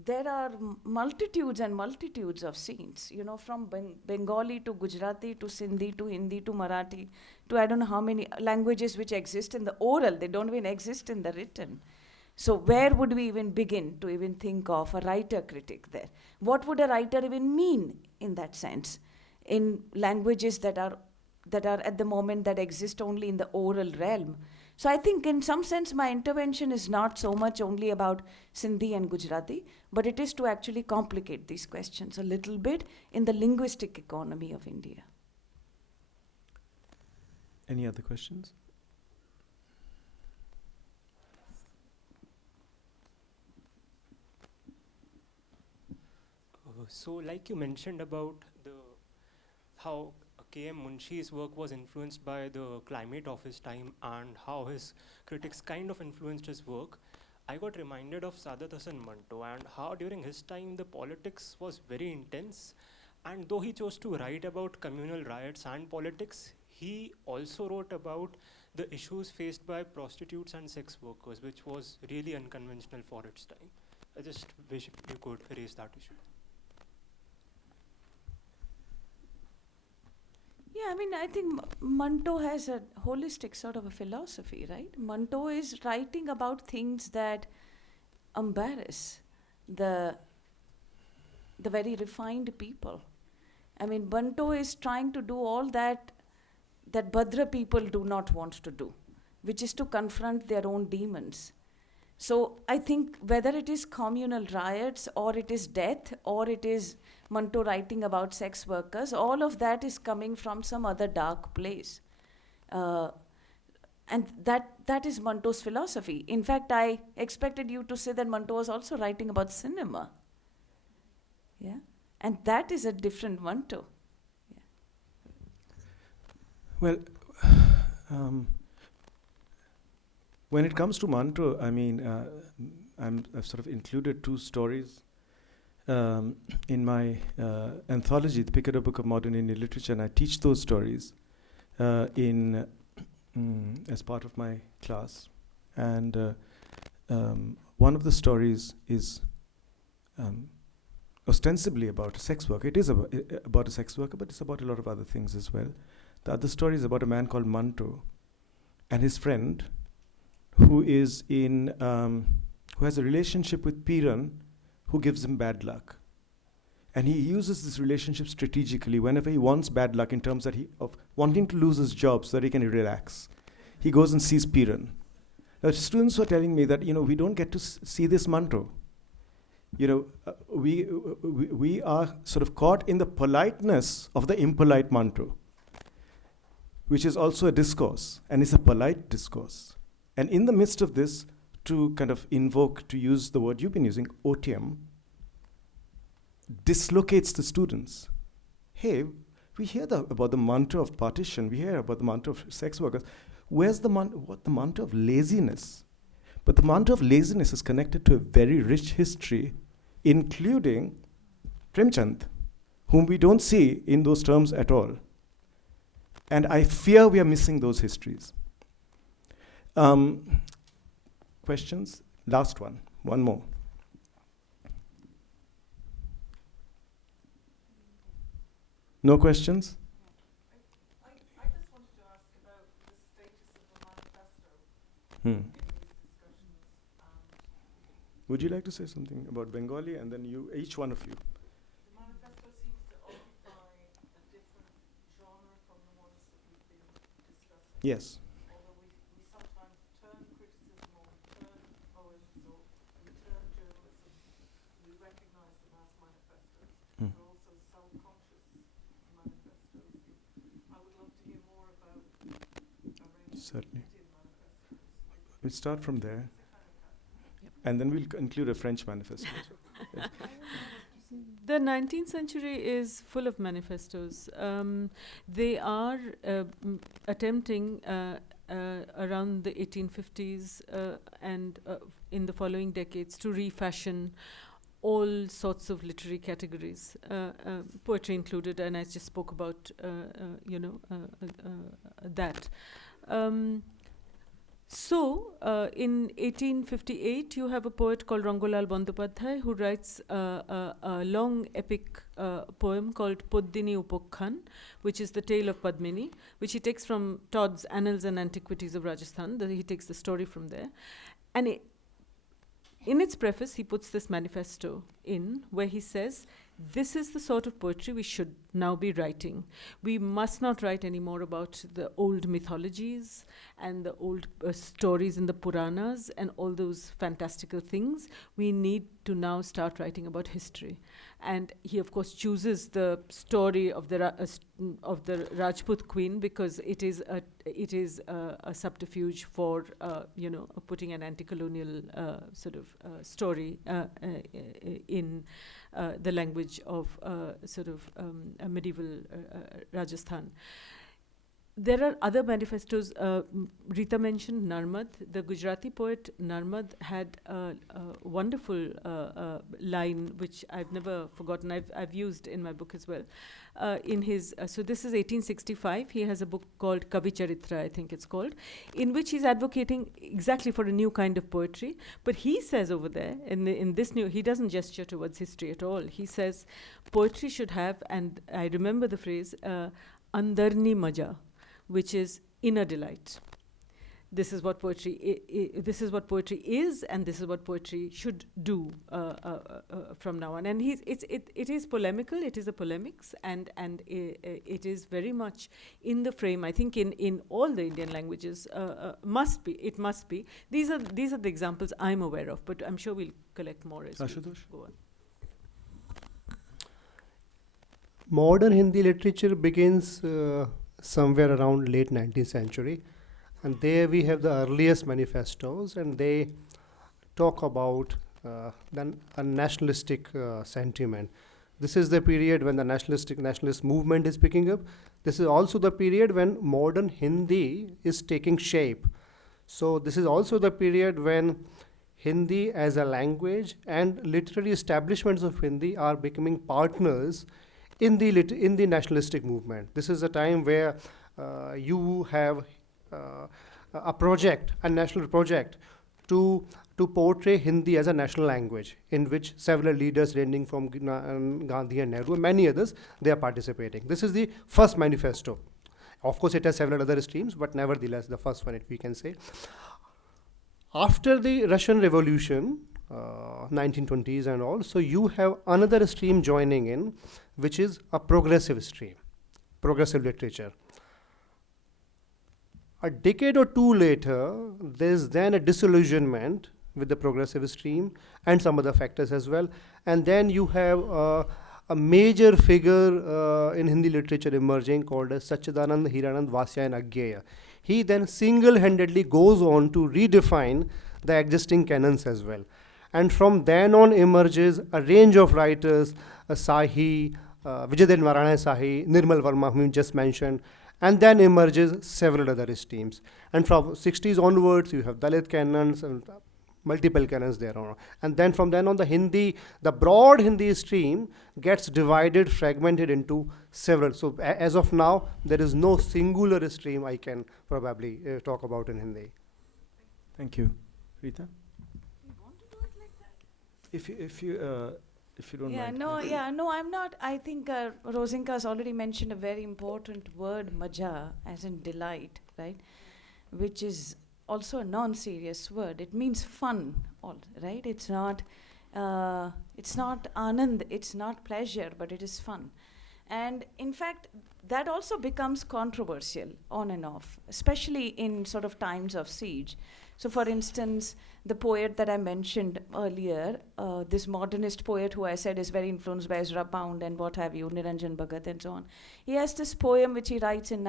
there are multitudes and multitudes of scenes, from Bengali to Gujarati to Sindhi to Hindi to Marathi to I don't know how many languages which exist in the oral. They don't even exist in the written. So where would we even begin to even think of a writer-critic there? What would a writer even mean in that sense, in languages that are at the moment that exist only in the oral realm? So I think in some sense my intervention is not so much only about Sindhi and Gujarati, but it is to actually complicate these questions a little bit in the linguistic economy of India. Any other questions? So like you mentioned about how K.M. Munshi's work was influenced by the climate of his time and how his critics kind of influenced his work, I got reminded of Saadat Hasan Manto and how during his time the politics was very intense, and though he chose to write about communal riots and politics, he also wrote about the issues faced by prostitutes and sex workers, which was really unconventional for its time. I just wish you could raise that issue. Yeah, I mean, I think Manto has a holistic sort of a philosophy, right? Manto is writing about things that embarrass the very refined people. I mean, Manto is trying to do all that Bhadra people do not want to do, which is to confront their own demons. So I think whether it is communal riots or it is death or it is Manto writing about sex workers, all of that is coming from some other dark place. And that is Manto's philosophy. In fact, I expected you to say that Manto was also writing about cinema. Yeah? And that is a different Manto. Yeah. Well, when it comes to Manto, I mean, I've sort of included two stories in my anthology, the Picador Book of Modern Indian Literature, and I teach those stories as part of my class. And one of the stories is ostensibly about a sex worker. It is about a sex worker, but it's about a lot of other things as well. The other story is about a man called Manto and his friend, who has a relationship with Piran, who gives him bad luck. And he uses this relationship strategically whenever he wants bad luck, in terms that of wanting to lose his job so that he can relax. He goes and sees Piran. Now, students were telling me that, we don't get to see this Manto. We are sort of caught in the politeness of the impolite Manto, which is also a discourse, and it's a polite discourse. And in the midst of this, to kind of invoke, to use the word you've been using, otium, dislocates the students. Hey, we hear about the mantra of partition, we hear about the mantra of sex workers. Where's the mantra of laziness? But the mantra of laziness is connected to a very rich history, including Premchand, whom we don't see in those terms at all. And I fear we are missing those histories. Questions? Last one more. No questions? I just wanted to ask about the status of the manifesto in these discussions. Would you like to say something about Bengali, and then each one of you? The manifesto seems to occupy a different genre from the ones that we've been discussing. Yes. Although we sometimes turn criticism, or we turn poems, or we turn journalism, we recognize them as manifestos. They're also self-conscious manifestos. I would love to hear more about Certainly. Indian manifestos. We'll start from there. And then we'll include a French manifesto. Yes. The 19th century is full of manifestos. They are attempting around the 1850s and in the following decades to refashion all sorts of literary categories, poetry included, and I just spoke about that. So, in 1858, you have a poet called Rangolal Bandopadhyay who writes a long epic poem called Poddini Upokhan, which is the tale of Padmini, which he takes from Todd's Annals and Antiquities of Rajasthan. He takes the story from there. And in its preface, he puts this manifesto in where he says, this is the sort of poetry we should now be writing. We must not write anymore about the old mythologies and the old stories in the Puranas and all those fantastical things. We need to now start writing about history. And he, of course, chooses the story of the Rajput queen because it is a subterfuge for putting an anti-colonial sort of story in the language of a medieval Rajasthan. There are other manifestos. Rita mentioned Narmad. The Gujarati poet Narmad had a wonderful line, which I've never forgotten. I've used in my book as well. In his so this is 1865. He has a book called Kavi Charitra, I think it's called, in which he's advocating exactly for a new kind of poetry. But he says over there, in this new, he doesn't gesture towards history at all. He says poetry should have, and I remember the phrase, Andarni Maja, which is inner delight. this is what poetry this is what poetry is, and this is what poetry should do from now on. And it is polemical. It is a polemics, and it is very much in the frame. I think in all the Indian languages must be. It must be. These are the examples I'm aware of, but I'm sure we'll collect more as we Ashutosh? go on. Modern Hindi literature begins somewhere around late 19th century. And there we have the earliest manifestos, and they talk about then a nationalistic sentiment. This is the period when the nationalist movement is picking up. This is also the period when modern Hindi is taking shape. So this is also the period when Hindi as a language and literary establishments of Hindi are becoming partners in the nationalistic movement. This is a time where you have a national project to portray Hindi as a national language, in which several leaders ranging from Gandhi and Nehru and many others, they are participating. This is the first manifesto. Of course, it has several other streams, but nevertheless, the first one, we can say. After the Russian Revolution, 1920s and all, so you have another stream joining in, which is a progressive stream, progressive literature. A decade or two later, there's then a disillusionment with the progressive stream and some other factors as well. And then you have a major figure in Hindi literature emerging called as Sachidanand Hiranand Vasya and Agyeya. He then single-handedly goes on to redefine the existing canons as well. And from then on emerges a range of writers, Sahi, Vijayadevara Narayana Sahi, Nirmal Verma, whom you just mentioned, and then emerges several other streams. And from 60s onwards, you have Dalit canons and multiple canons there on. And then from then on, the broad Hindi stream gets divided, fragmented into several. So as of now, there is no singular stream I can probably talk about in Hindi. Thank you. Rita? You want to do it like that? If you don't mind. No, I'm not. I think Rosinka has already mentioned a very important word, maja, as in delight, right? Which is also a non-serious word. It means fun, right? It's not anand, it's not pleasure, but it is fun. And in fact, that also becomes controversial on and off, especially in sort of times of siege. So for instance, the poet that I mentioned earlier, this modernist poet who I said is very influenced by Ezra Pound and what have you, Niranjan Bhagat and so on. He has this poem which he writes in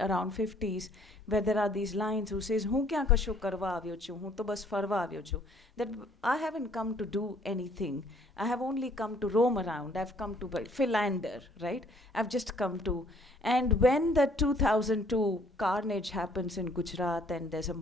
around 50s, where there are these lines who says, "Hu kya kasho karva avyo chu, hu to bas farva avyo chu." That I haven't come to do anything. I have only come to roam around. I've come to philander, right? I've just come to. And when the 2002 carnage happens in Gujarat and there's a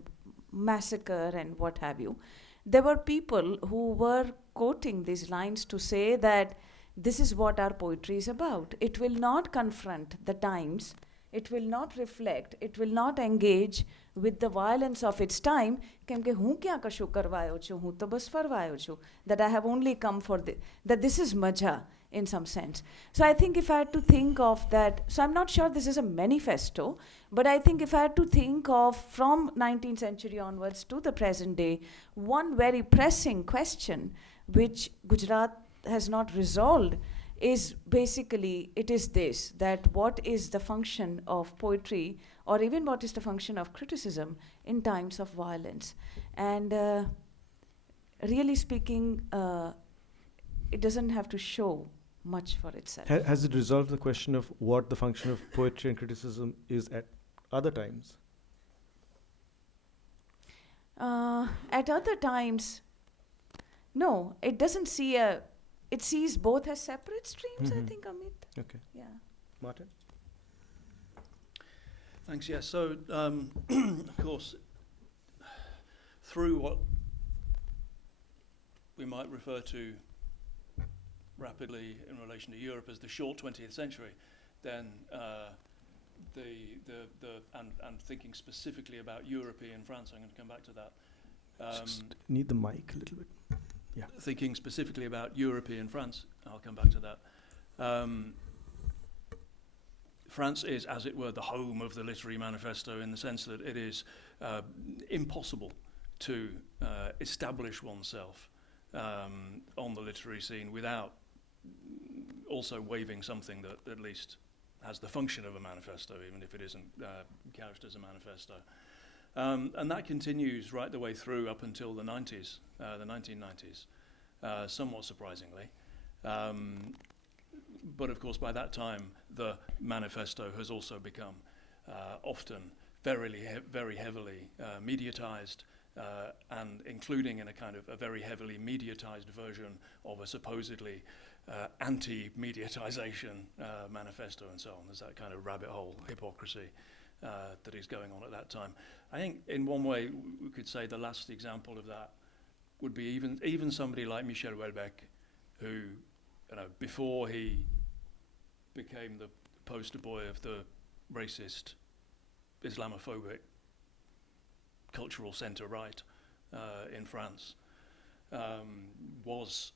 massacre and what have you, there were people who were quoting these lines to say that this is what our poetry is about. It will not confront the times. It will not reflect, it will not engage with the violence of its time. That I have only come for that this is maja in some sense. So I think if I had to think of that, so I'm not sure this is a manifesto, but I think if I had to think of from 19th century onwards to the present day, one very pressing question which Gujarat has not resolved is basically, it is this, that what is the function of poetry, or even what is the function of criticism in times of violence? And really speaking, it doesn't have to show much for itself. Has it resolved the question of what the function of poetry and criticism is at other times? At other times, no, it doesn't see it sees both as separate streams, I think, Amit. Okay. Yeah. Martin? Thanks, yeah. So, of course, through what we might refer to rapidly in relation to Europe as the short 20th century, then and thinking specifically about European France, I'm going to come back to that. Just need the mic a little bit. Yeah. Thinking specifically about European France, I'll come back to that. France is, as it were, the home of the literary manifesto in the sense that it is impossible to establish oneself on the literary scene without also waving something that at least has the function of a manifesto, even if it isn't couched as a manifesto. And that continues right the way through up until the 90s, the 1990s, somewhat surprisingly. But of course, by that time, the manifesto has also become often very heavily mediatized, and including in a kind of a very heavily mediatized version of a supposedly anti-mediatization manifesto and so on. There's that kind of rabbit hole hypocrisy that is going on at that time. I think in one way we could say the last example of that would be even somebody like Michel Houellebecq, who, before he became the poster boy of the racist, Islamophobic cultural centre right in France, was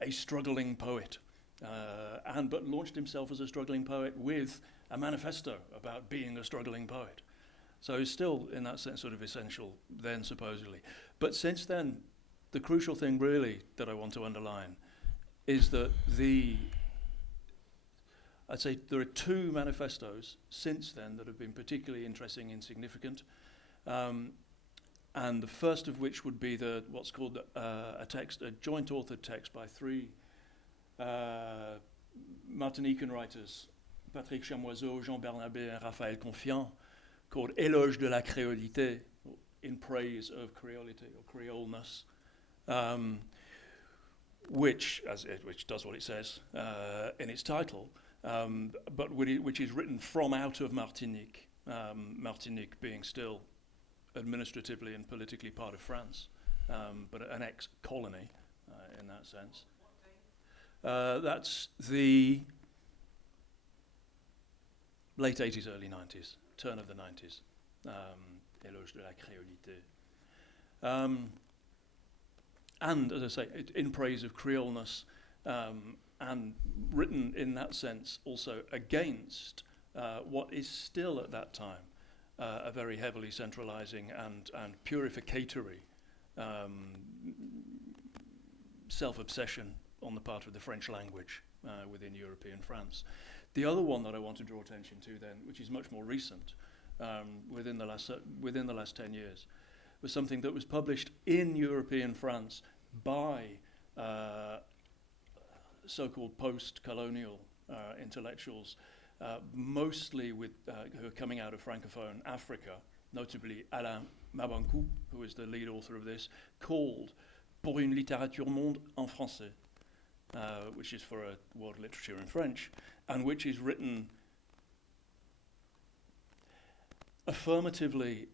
a struggling poet, but launched himself as a struggling poet with a manifesto about being a struggling poet. So he's still, in that sense, sort of essential then, supposedly. But since then, the crucial thing really that I want to underline is that I'd say there are two manifestos since then that have been particularly interesting and significant. And the first of which would be what's called a joint authored text by three Martinican writers, Patrick Chamoiseau, Jean Bernabé, and Raphaël Confiant, called Éloge de la Créolité, in praise of creolity or creoleness, which does what it says in its title, but which is written from out of Martinique, Martinique being still administratively and politically part of France, but an ex-colony in that sense. That's the late 80s, early 90s, turn of the 90s, Éloge de la Créolité. And, as I say, in praise of creoleness, and written in that sense also against what is still at that time a very heavily centralizing and purificatory self-obsession on the part of the French language within European France. The other one that I want to draw attention to then, which is much more recent, within the last 10 years, was something that was published in European France by so-called post-colonial intellectuals, mostly who are coming out of Francophone Africa, notably Alain Mabanckou, who is the lead author of this, called Pour une littérature monde en français, which is for a world literature in French, and which is written affirmatively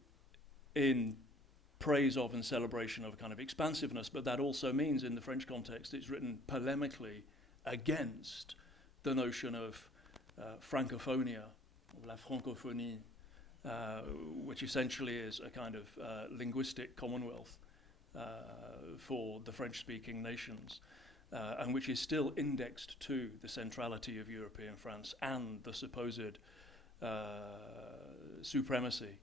in praise of and celebration of a kind of expansiveness, but that also means in the French context it's written polemically against the notion of francophonia, la francophonie, which essentially is a kind of linguistic commonwealth for the French-speaking nations, and which is still indexed to the centrality of European France and the supposed supremacy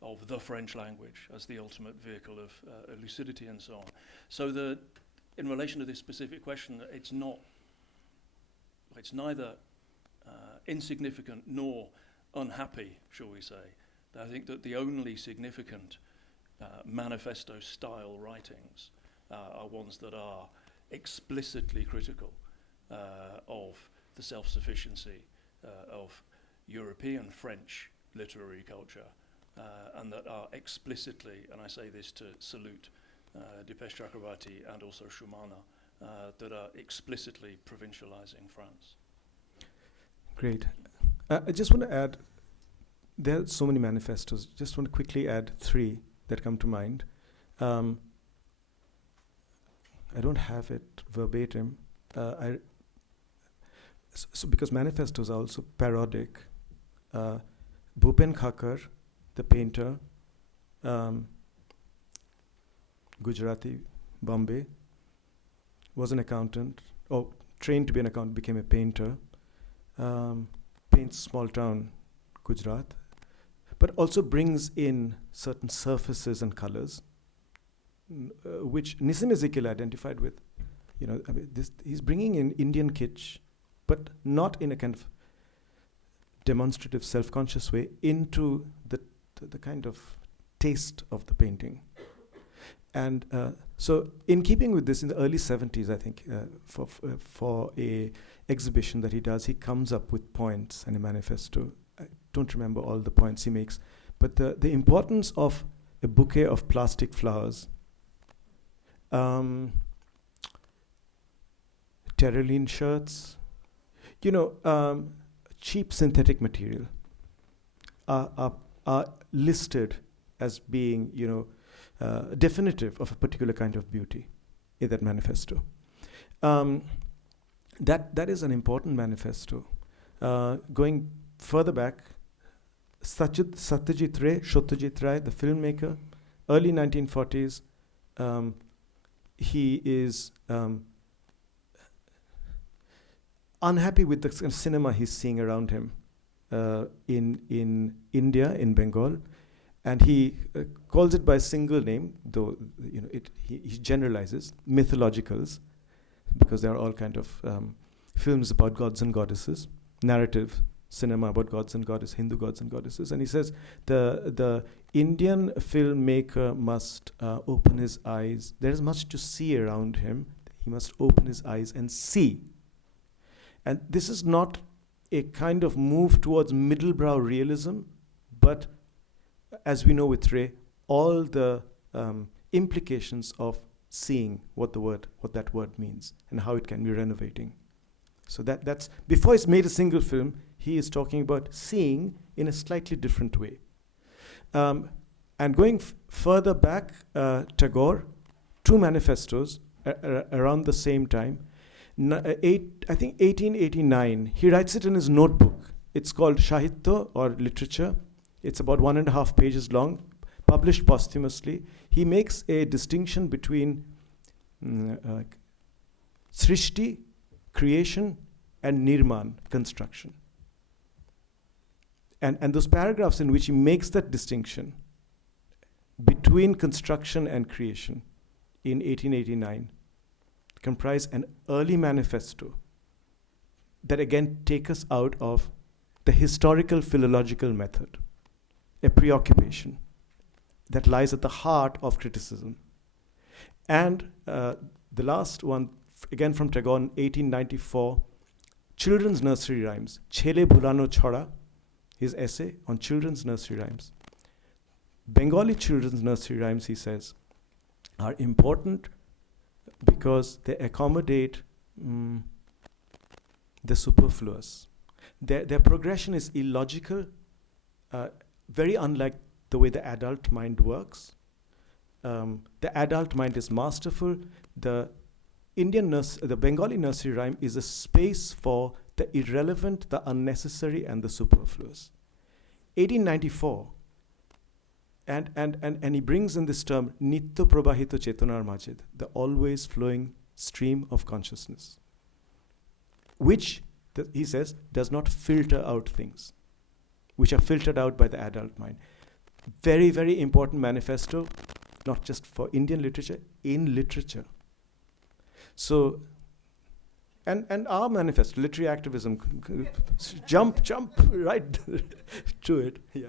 of the French language as the ultimate vehicle of lucidity and so on. So in relation to this specific question, it's neither insignificant nor unhappy, shall we say. I think that the only significant manifesto-style writings are ones that are explicitly critical of the self-sufficiency of European French literary culture, and that are explicitly, and I say this to salute Dipesh Chakrabarti and also Shumana, that are explicitly provincializing France. Great. I just want to add, there are so many manifestos. Just want to quickly add three that come to mind. I don't have it verbatim. So because manifestos are also parodic. Bhupen Khakar, the painter, Gujarati, Bombay, was an accountant, or trained to be an accountant, became a painter. paints small town Gujarat, but also brings in certain surfaces and colors, which Nissim Ezekiel identified with. You know, I mean, he's bringing in Indian kitsch, but not in a kind of demonstrative, self-conscious way, into the kind of taste of the painting. And so, in keeping with this, in the early 70s, I think, for a exhibition that he does, he comes up with points and a manifesto. I don't remember all the points he makes, but the importance of a bouquet of plastic flowers, terraline shirts, you know, cheap synthetic material are listed as being, you know, definitive of a particular kind of beauty in that manifesto. That is an important manifesto. Going further back, Satyajit Ray, the filmmaker, early 1940s, he is unhappy with the cinema he's seeing around him in India, in Bengal, and he calls it by a single name, though you know he generalizes mythologicals, because there are all kind of films about gods and goddesses, narrative cinema about gods and goddesses, Hindu gods and goddesses, and he says the Indian filmmaker must open his eyes. There is much to see around him. He must open his eyes and see. And this is not a kind of move towards middlebrow realism, but as we know with Ray, all the implications of seeing what that word means and how it can be renovating. So that's before he's made a single film, he is talking about seeing in a slightly different way. And going further back, Tagore, two manifestos around the same time. I think 1889, he writes it in his notebook. It's called Sahitya, or literature. It's about 1.5 pages long, published posthumously. He makes a distinction between Srishti, creation, and Nirman, construction. And those paragraphs in which he makes that distinction between construction and creation in 1889 comprise an early manifesto that again take us out of the historical philological method, a preoccupation that lies at the heart of criticism. And the last one, again from Tagore, 1894, children's nursery rhymes, Chele Bhulano Chhora, his essay on children's nursery rhymes. Bengali children's nursery rhymes, he says, are important because they accommodate the superfluous. Their progression is illogical, very unlike the way the adult mind works. The adult mind is masterful. The Bengali nursery rhyme is a space for the irrelevant, the unnecessary, and the superfluous. 1894, and he brings in this term, Nitya Prabahito Chetonar Majid, the always flowing stream of consciousness, which, he says, does not filter out things, which are filtered out by the adult mind. Very, very important manifesto, not just for Indian literature, in literature. So, and our manifesto, Literary Activism, jump right to it, yeah.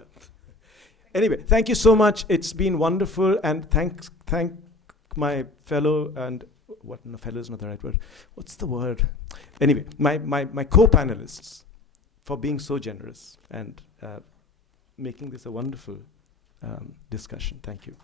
Anyway, thank you so much. It's been wonderful, and thank my fellow, and what, no, fellow is not the right word. What's the word? Anyway, my co-panelists for being so generous and making this a wonderful discussion. Thank you.